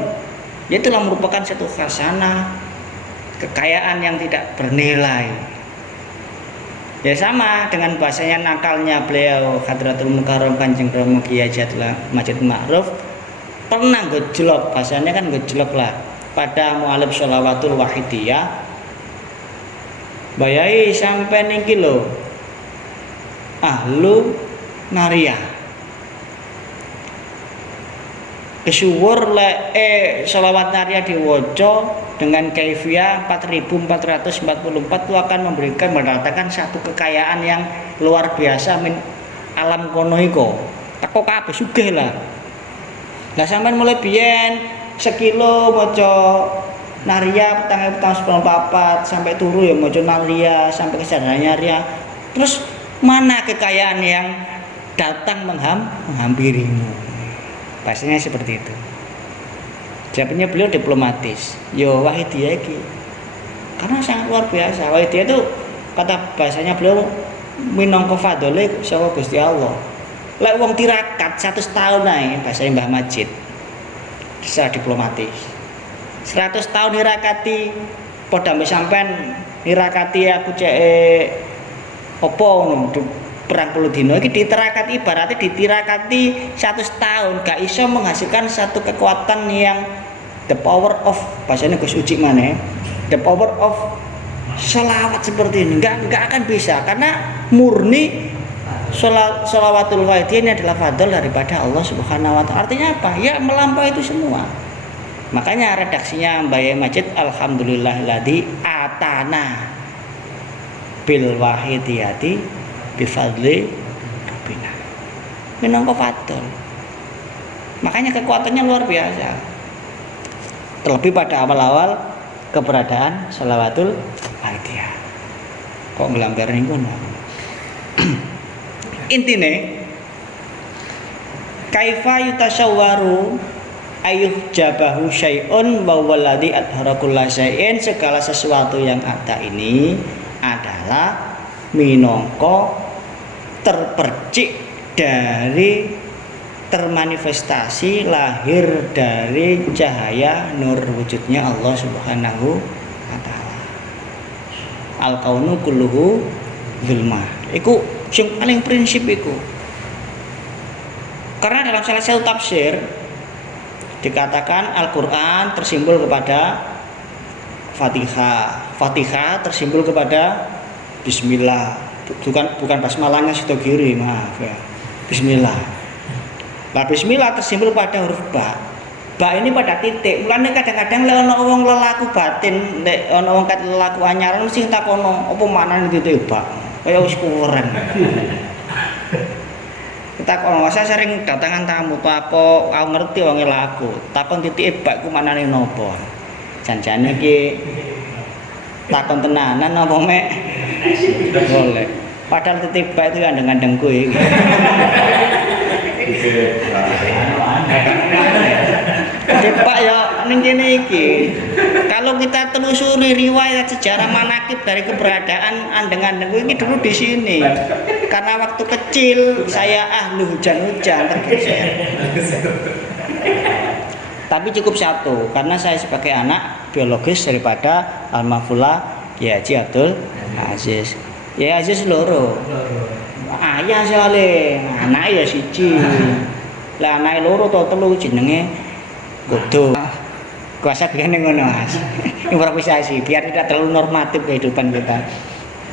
ya itulah merupakan satu khazanah kekayaan yang tidak bernilai. Ya sama dengan bahasanya nakalnya beliau Hadratul Mukarram Kanjeng Rama Kiai Haji Majid Ma'ruf, pernah gejlok, bahasanya kan gejlok lah pada mu'alib sholawatul wahidiyah, bayai sampai niki lho ahlu naria kesuwur le sholawat naria diwoco dengan kaifiyah 4444 itu akan mendatangkan satu kekayaan yang luar biasa min alam kono iko. Teko kabeh sugih lah. Lah sampean mulai biyen sekilo maca naria petang 94 sampai turu ya maca naria sampai kesadaran naria. Terus mana kekayaan yang datang menghampirimu? Pastinya seperti itu. Jawabannya beliau diplomatis. Yo wahidiyah iki. Karena sangat luar biasa. Wahidiyah itu kata bahasanya beliau minangka fadhole saka Gusti Allah. Lek wong tirakat 100 tahun ae bahasa Mbah Majid. Secara diplomatis. 100 tahun nirakati padha mbek sampean nirakati aku cek apa ngono perang puluh dino iki diterakati ibaratnya ditirakati 100 tahun gak iso menghasilkan satu kekuatan yang the power of bahasanya Gus Uci mana the power of sholawat seperti ini nggak akan bisa karena murni sholawatul wahidiyah ini adalah fadl daripada Allah Subhanahu wa taala. Artinya apa? Ya melampaui itu semua. Makanya redaksinya Mbah Majid alhamdulillahilladzi atana bil wahidiyati bifadli rabbina minangka fadl. Makanya kekuatannya luar biasa. Terlebih pada awal-awal keberadaan sholawatul wahidiyah. Kok ngelambar ning kono? Intine kaifa yutasawwaru ayuh jabahu syai'un wa walladhi adhara kulla syai'in, segala sesuatu yang ada ini adalah minangka terpercik dari termanifestasi lahir dari cahaya nur wujudnya Allah Subhanahu wa taala. Al kaunu kulluhu zulma. Iku sing paling prinsip iku. Karena dalam salah satu tafsir dikatakan Al-Qur'an tersimbol kepada Fatihah. Fatihah tersimbol kepada Bismillah. Bukan basmalahnya situ kiri, maaf ya. Bismillah. Nah, bismillah tersimbol pada huruf ba. Ba ini pada titik. Mulane kadang-kadang lek ana wong lelaku batin, lek ana wong kat lelaku anyaran mesti takono apa maknane titik ba. Kaya wis kurang. Kita kono saya sering datangan tamu to apa aku ngerti wong lelaku. Takon titik ba ku maknane nopo. Janjane iki takon tenanan apa mek? Boleh. Padahal titik ba itu gandeng-gandeng kuwi. Pak ya ning kene iki. Kalau kita telusuri riwayat sejarah manakib dari keberadaan andeng-andeng ini dulu di sini. Karena waktu kecil saya ahli hujan-hujan tergeser. Tapi cukup satu karena saya sebagai anak biologis daripada almarhumah Kiai Haji Abdul Aziz. Ya Aziz loro. Ayah soalnya anak ya siji. Lah anake loro to telu jenenge kudu. Kuasa biyen ngono Mas. Improvisasi biar tidak terlalu normatif kehidupan kita.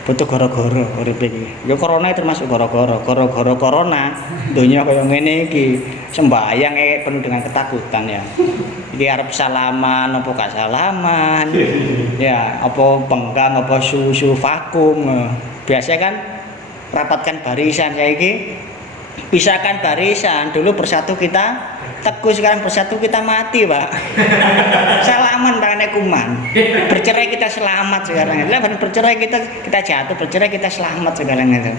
Butuh goro-goro urip iki. Ya corona termasuk goro-goro. Goro-goro corona donya kaya ngene iki. Sembayang penuh dengan ketakutan ya. Iki arep salaman apa gak salaman. Ya, apa penggang apa susu vakum. Biasanya kan rapatkan barisan saiki pisahkan barisan. Dulu bersatu kita teguh, sekarang bersatu kita mati, Pak. Salaman tangannya kuman. Bercerai kita selamat sekarang. Lah bercerai kita jatuh, bercerai kita selamat sekarang itu.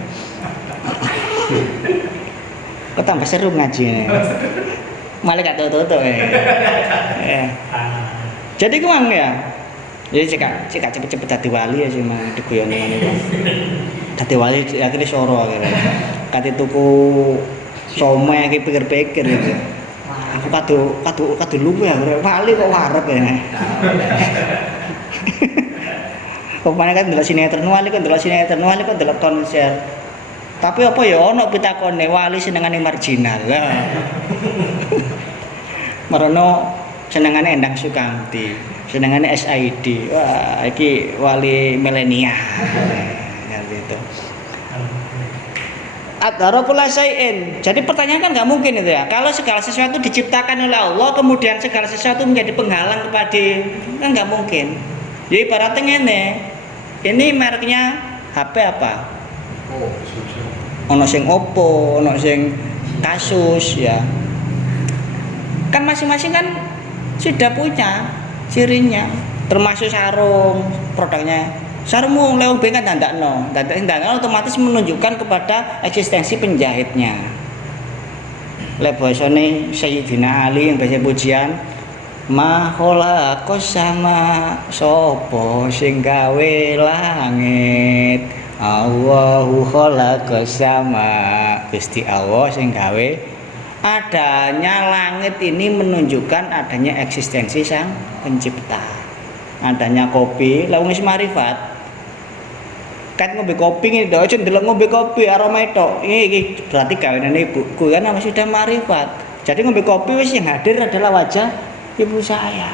Kok tambah seru ngaji. Malah gak tutup ya. Jadi kumang ya. Jadi cekak cepet-cepet dadi wali ya sih mah diguyoni itu. Dadi wali akhirnya soro akhirnya. Kate tuku somai iki pikir-pikir gitu. Aku kado luwe ya, wali kok warep ya. Pokoknya kan delok sinetron wali kan delok sinetron wali kan delok konser. Tapi apa ya ono pitakone wali senengane marginal. Lah. Marono senengane Endang Sukamti, senengane SID. Wah, iki wali milenial. Ya gitu. Adhara pula sayin. Jadi pertanyaan kan nggak mungkin itu ya. Kalau segala sesuatu diciptakan oleh Allah, kemudian segala sesuatu menjadi penghalang kepada kan nggak mungkin. Jadi ibaratnya ini mereknya HP apa? Ono sing Oppo, ono sing Asus ya. Kan masing-masing kan sudah punya cirinya. Termasuk sarung, produknya. Sarungmu lewat bengkel dandakno otomatis menunjukkan kepada eksistensi penjahitnya. Lek basane Sayyidina Ali yang bahasa pujian, ma khalaqas sama sapa sing gawe langit. Allahu khalaqas sama, Gusti Allah sing gawe. Adanya langit ini menunjukkan adanya eksistensi sang pencipta. Adanya kopi, lha wis marifat. Kat ngombe kopi ngene to, aja ndelok ngombe kopi aroma itu. Iki berarti gawenane ibuku kan sudah marifat. Jadi ngombe kopi wis yang hadir adalah wajah ibu saya.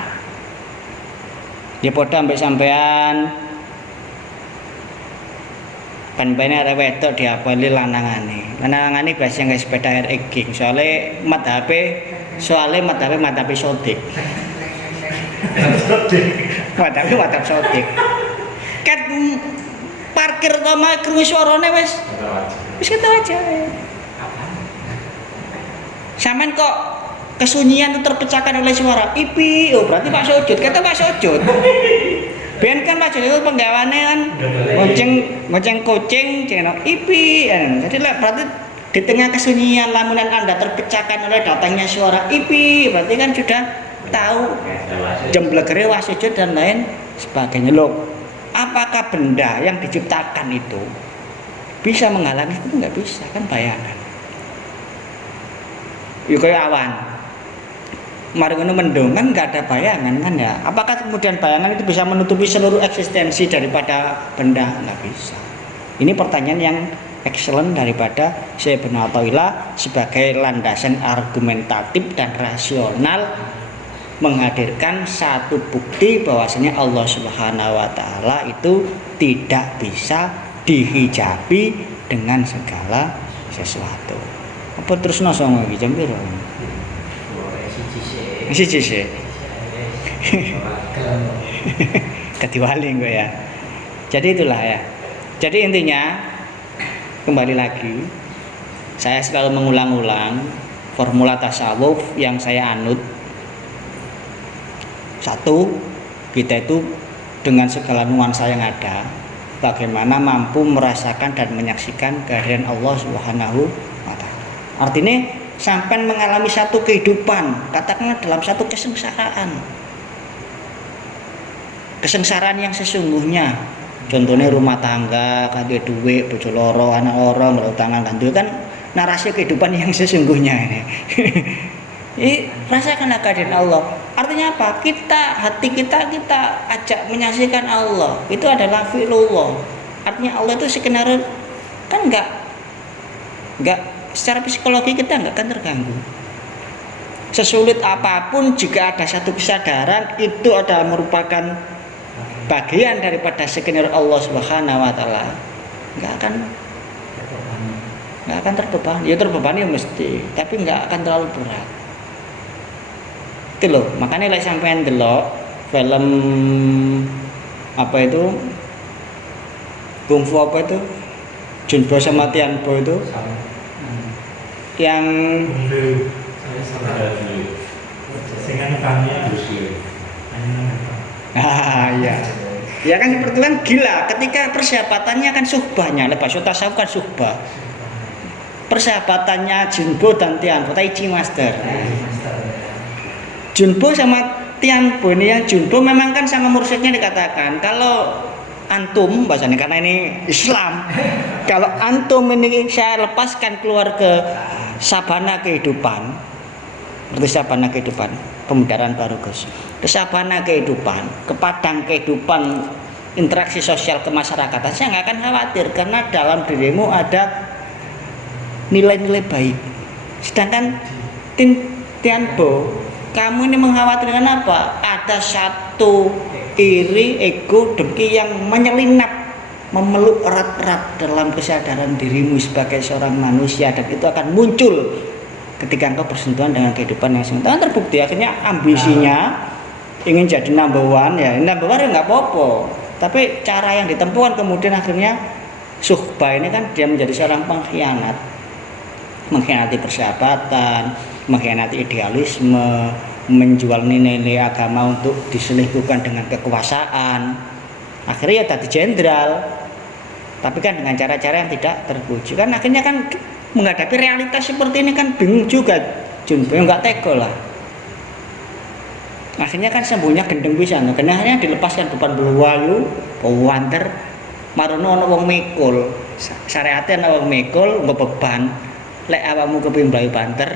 Dia padha ambek sampean. Pan-pane arek wedok diapeli lanangane. Lanangane biasa nggae sepeda RX. Soale madhape sodik. Madhab sodik. Kat parkir sama krungu suarane wis ketok aja. Sampeyan kok kesunyian itu terpecahkan oleh suara ipi, oh berarti Pak Sujud, kata Pak Sujud. Ben kan Pak Sujud itu penggawane kan ngoceng kucing jeneng ipi. Jadi berarti di tengah kesunyian lamunan Anda terpecahkan oleh datangnya suara ipi, berarti kan sudah tahu jemblekere Pak Sujud dan lain sebagainya. Loh, apakah benda yang diciptakan itu bisa menghalangi itu? Nggak bisa, kan bayangan. Yuk kayak awan. Mari ngono mendung kan nggak ada bayangan kan ya. Apakah kemudian bayangan itu bisa menutupi seluruh eksistensi daripada benda? Nggak bisa. Ini pertanyaan yang excellent daripada Syekh Ibnu Athaillah sebagai landasan argumentatif dan rasional menghadirkan satu bukti bahwasanya Allah Subhanahu wa taala itu tidak bisa dihijabi dengan segala sesuatu. Apa terus nosong iki jam piro? Siji sih. Ketiwali engko ya. Jadi itulah ya. Jadi intinya kembali lagi saya selalu mengulang-ulang formula tasawuf yang saya anut. Satu, kita itu dengan segala nuansa yang ada, bagaimana mampu merasakan dan menyaksikan kehadiran Allah Subhanahu wa taala. Artinya sampai mengalami satu kehidupan, katakanlah dalam satu kesengsaraan. Kesengsaraan yang sesungguhnya. Contohnya rumah tangga, kadhe duit, bojo loro, anak loro, melu tangan kan itu kan narasi kehidupan yang sesungguhnya ini. Rasakanlah kehadiran Allah. Artinya apa? Hati kita ajak menyaksikan Allah. Itu adalah fi'lullah. Artinya Allah itu skenario kan enggak secara psikologi kita enggak akan terganggu. Sesulit apapun jika ada satu kesadaran itu adalah merupakan bagian daripada skenario Allah Subhanahu wa taala. Enggak akan terbebani. Ya terbebani mesti, tapi enggak akan terlalu berat. Itu loh, makanya like sampean delok film apa itu kungfu apa itu Junbo sama Tianbo itu yang ya. Ya kan seperti kan gila ketika persahabatannya kan suhbahnya lepas tasawuf kan suhbah. Persahabatannya Junbo dan Tianbo Taichi Master. Junbo sama Tianbo ini, yang Junbo memang kan sama mursyidnya dikatakan kalau antum bahasanya karena ini Islam, kalau antum ini saya lepaskan keluar ke sabana kehidupan, seperti sabana kehidupan pemudaran baru Gus, ke sabana kehidupan, ke padang kehidupan interaksi sosial kemasyarakatan, saya nggak akan khawatir karena dalam dirimu ada nilai-nilai baik. Sedangkan Tianbo, kamu ini mengkhawatirkan apa? Ada satu iri, ego, dengki yang menyelinap, memeluk erat-erat dalam kesadaran dirimu sebagai seorang manusia, dan itu akan muncul ketika engkau bersentuhan dengan kehidupan yang sementara. Terbukti akhirnya ambisinya ingin jadi number one, ya number one ya nggak apa-apa, tapi cara yang ditempuhkan kemudian akhirnya suhbah ini kan dia menjadi seorang pengkhianat, mengkhianati persahabatan, mengkhianati idealisme, menjual nilai-nilai agama untuk diselingkuhkan dengan kekuasaan. Akhirnya ya tadi jenderal, tapi kan dengan cara-cara yang tidak terpuji. Kan akhirnya kan menghadapi realitas seperti ini kan bingung juga, Junbo nggak tega lah. Akhirnya kan sembuhnya gendeng pisan, karena akhirnya dilepaskan beban buluwayu, wanter, marono ana wong mikul, syariate ana wong mikul nggo beban, lek awakmu kepengin mlayu banter,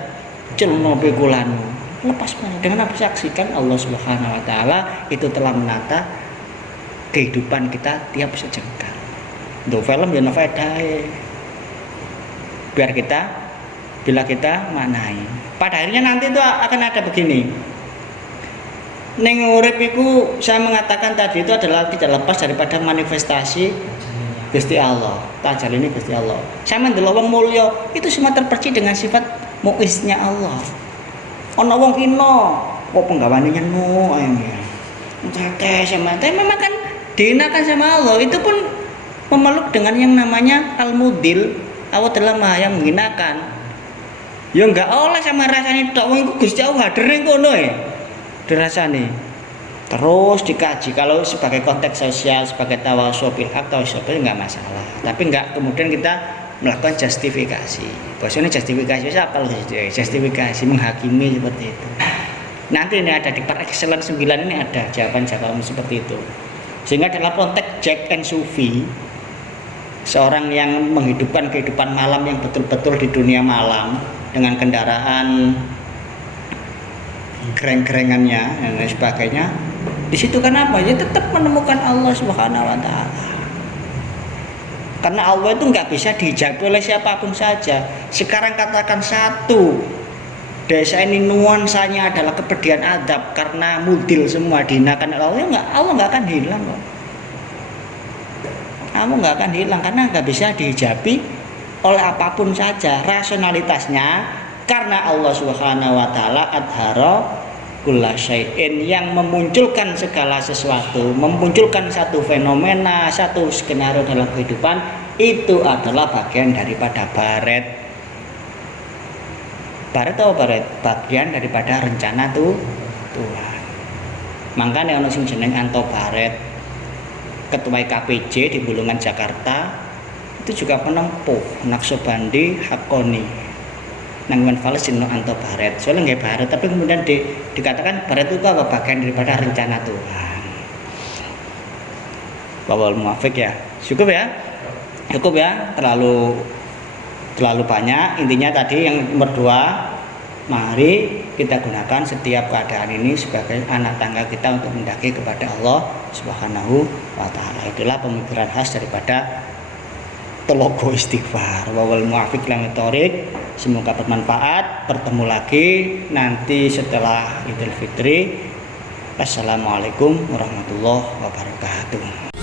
celno pikulanmu, lepas dengan apa saksikan Allah Subhanahu wa taala itu telah menata kehidupan kita tiap sejengkal. Untuk film ya faedahe. Biar bila kita maknai. Pada akhirnya nanti itu akan ada begini. Ning urip iku saya mengatakan tadi itu adalah tidak lepas daripada manifestasi Gusti Allah. Tajal ini Gusti Allah. Saya mendelok wong mulya itu semua terpercik dengan sifat muiznya Allah. Ana wong kina, kok penggawane nyenu ae. Entek sama memang kan dihinakan sama Allah. Itu pun memeluk dengan yang namanya al-mudil. Allah adalah Maha yang menghinakan. Ya enggak oleh sama rasane tok wong iku Gusti Allah hadir ning kono ya. Dirasani. Terus dikaji kalau sebagai konteks sosial, sebagai tawasul bil haq, tawasul bil enggak masalah. Tapi enggak kemudian kita melakukan justifikasi. Bahasanya justifikasi apa kalau justifikasi menghakimi seperti itu. Nanti ini ada di par excellence 9 ini ada jawaban-jawaban seperti itu. Sehingga dalam konteks Jack and Sufi, seorang yang menghidupkan kehidupan malam yang betul-betul di dunia malam dengan kendaraan gereng-gerengannya dan lain sebagainya, di situ kan apa? Ya tetap menemukan Allah Subhanahu wa taala. Karena Allah itu nggak bisa dihijabi oleh siapapun saja. Sekarang katakan satu desa ini nuansanya adalah kepedihan adab karena mudil semua dihinakan Allah nggak akan hilang kok. Kamu nggak akan hilang karena nggak bisa dihijabi oleh apapun saja rasionalitasnya, karena Allah Subhanahu wa taala adhara kulla syai'in, yang memunculkan segala sesuatu, memunculkan satu fenomena, satu skenario dalam kehidupan, itu adalah bagian daripada baret. Baret atau baret? Bagian daripada rencana Tuhan. Makanya ono sing jeneng Anto Baret, ketua KPJ di Bulungan Jakarta, itu juga penempuh Naqsyabandi Hakoni Nangman Palestina Anto Baret. Soalnya nggak Baret, tapi kemudian dikatakan Baret itu apa? Bagian daripada rencana Tuhan. Wawal muafiq ya. Cukup ya. Terlalu banyak. Intinya tadi yang nomor 2, mari kita gunakan setiap keadaan ini sebagai anak tangga kita untuk mendaki kepada Allah Subhanahu wa taala. Itulah pemikiran khas daripada Telogo Istighfar. Wal muwaffiq ila thoriq. Semoga bermanfaat. Bertemu lagi nanti setelah Idul Fitri. Assalamualaikum warahmatullahi wabarakatuh.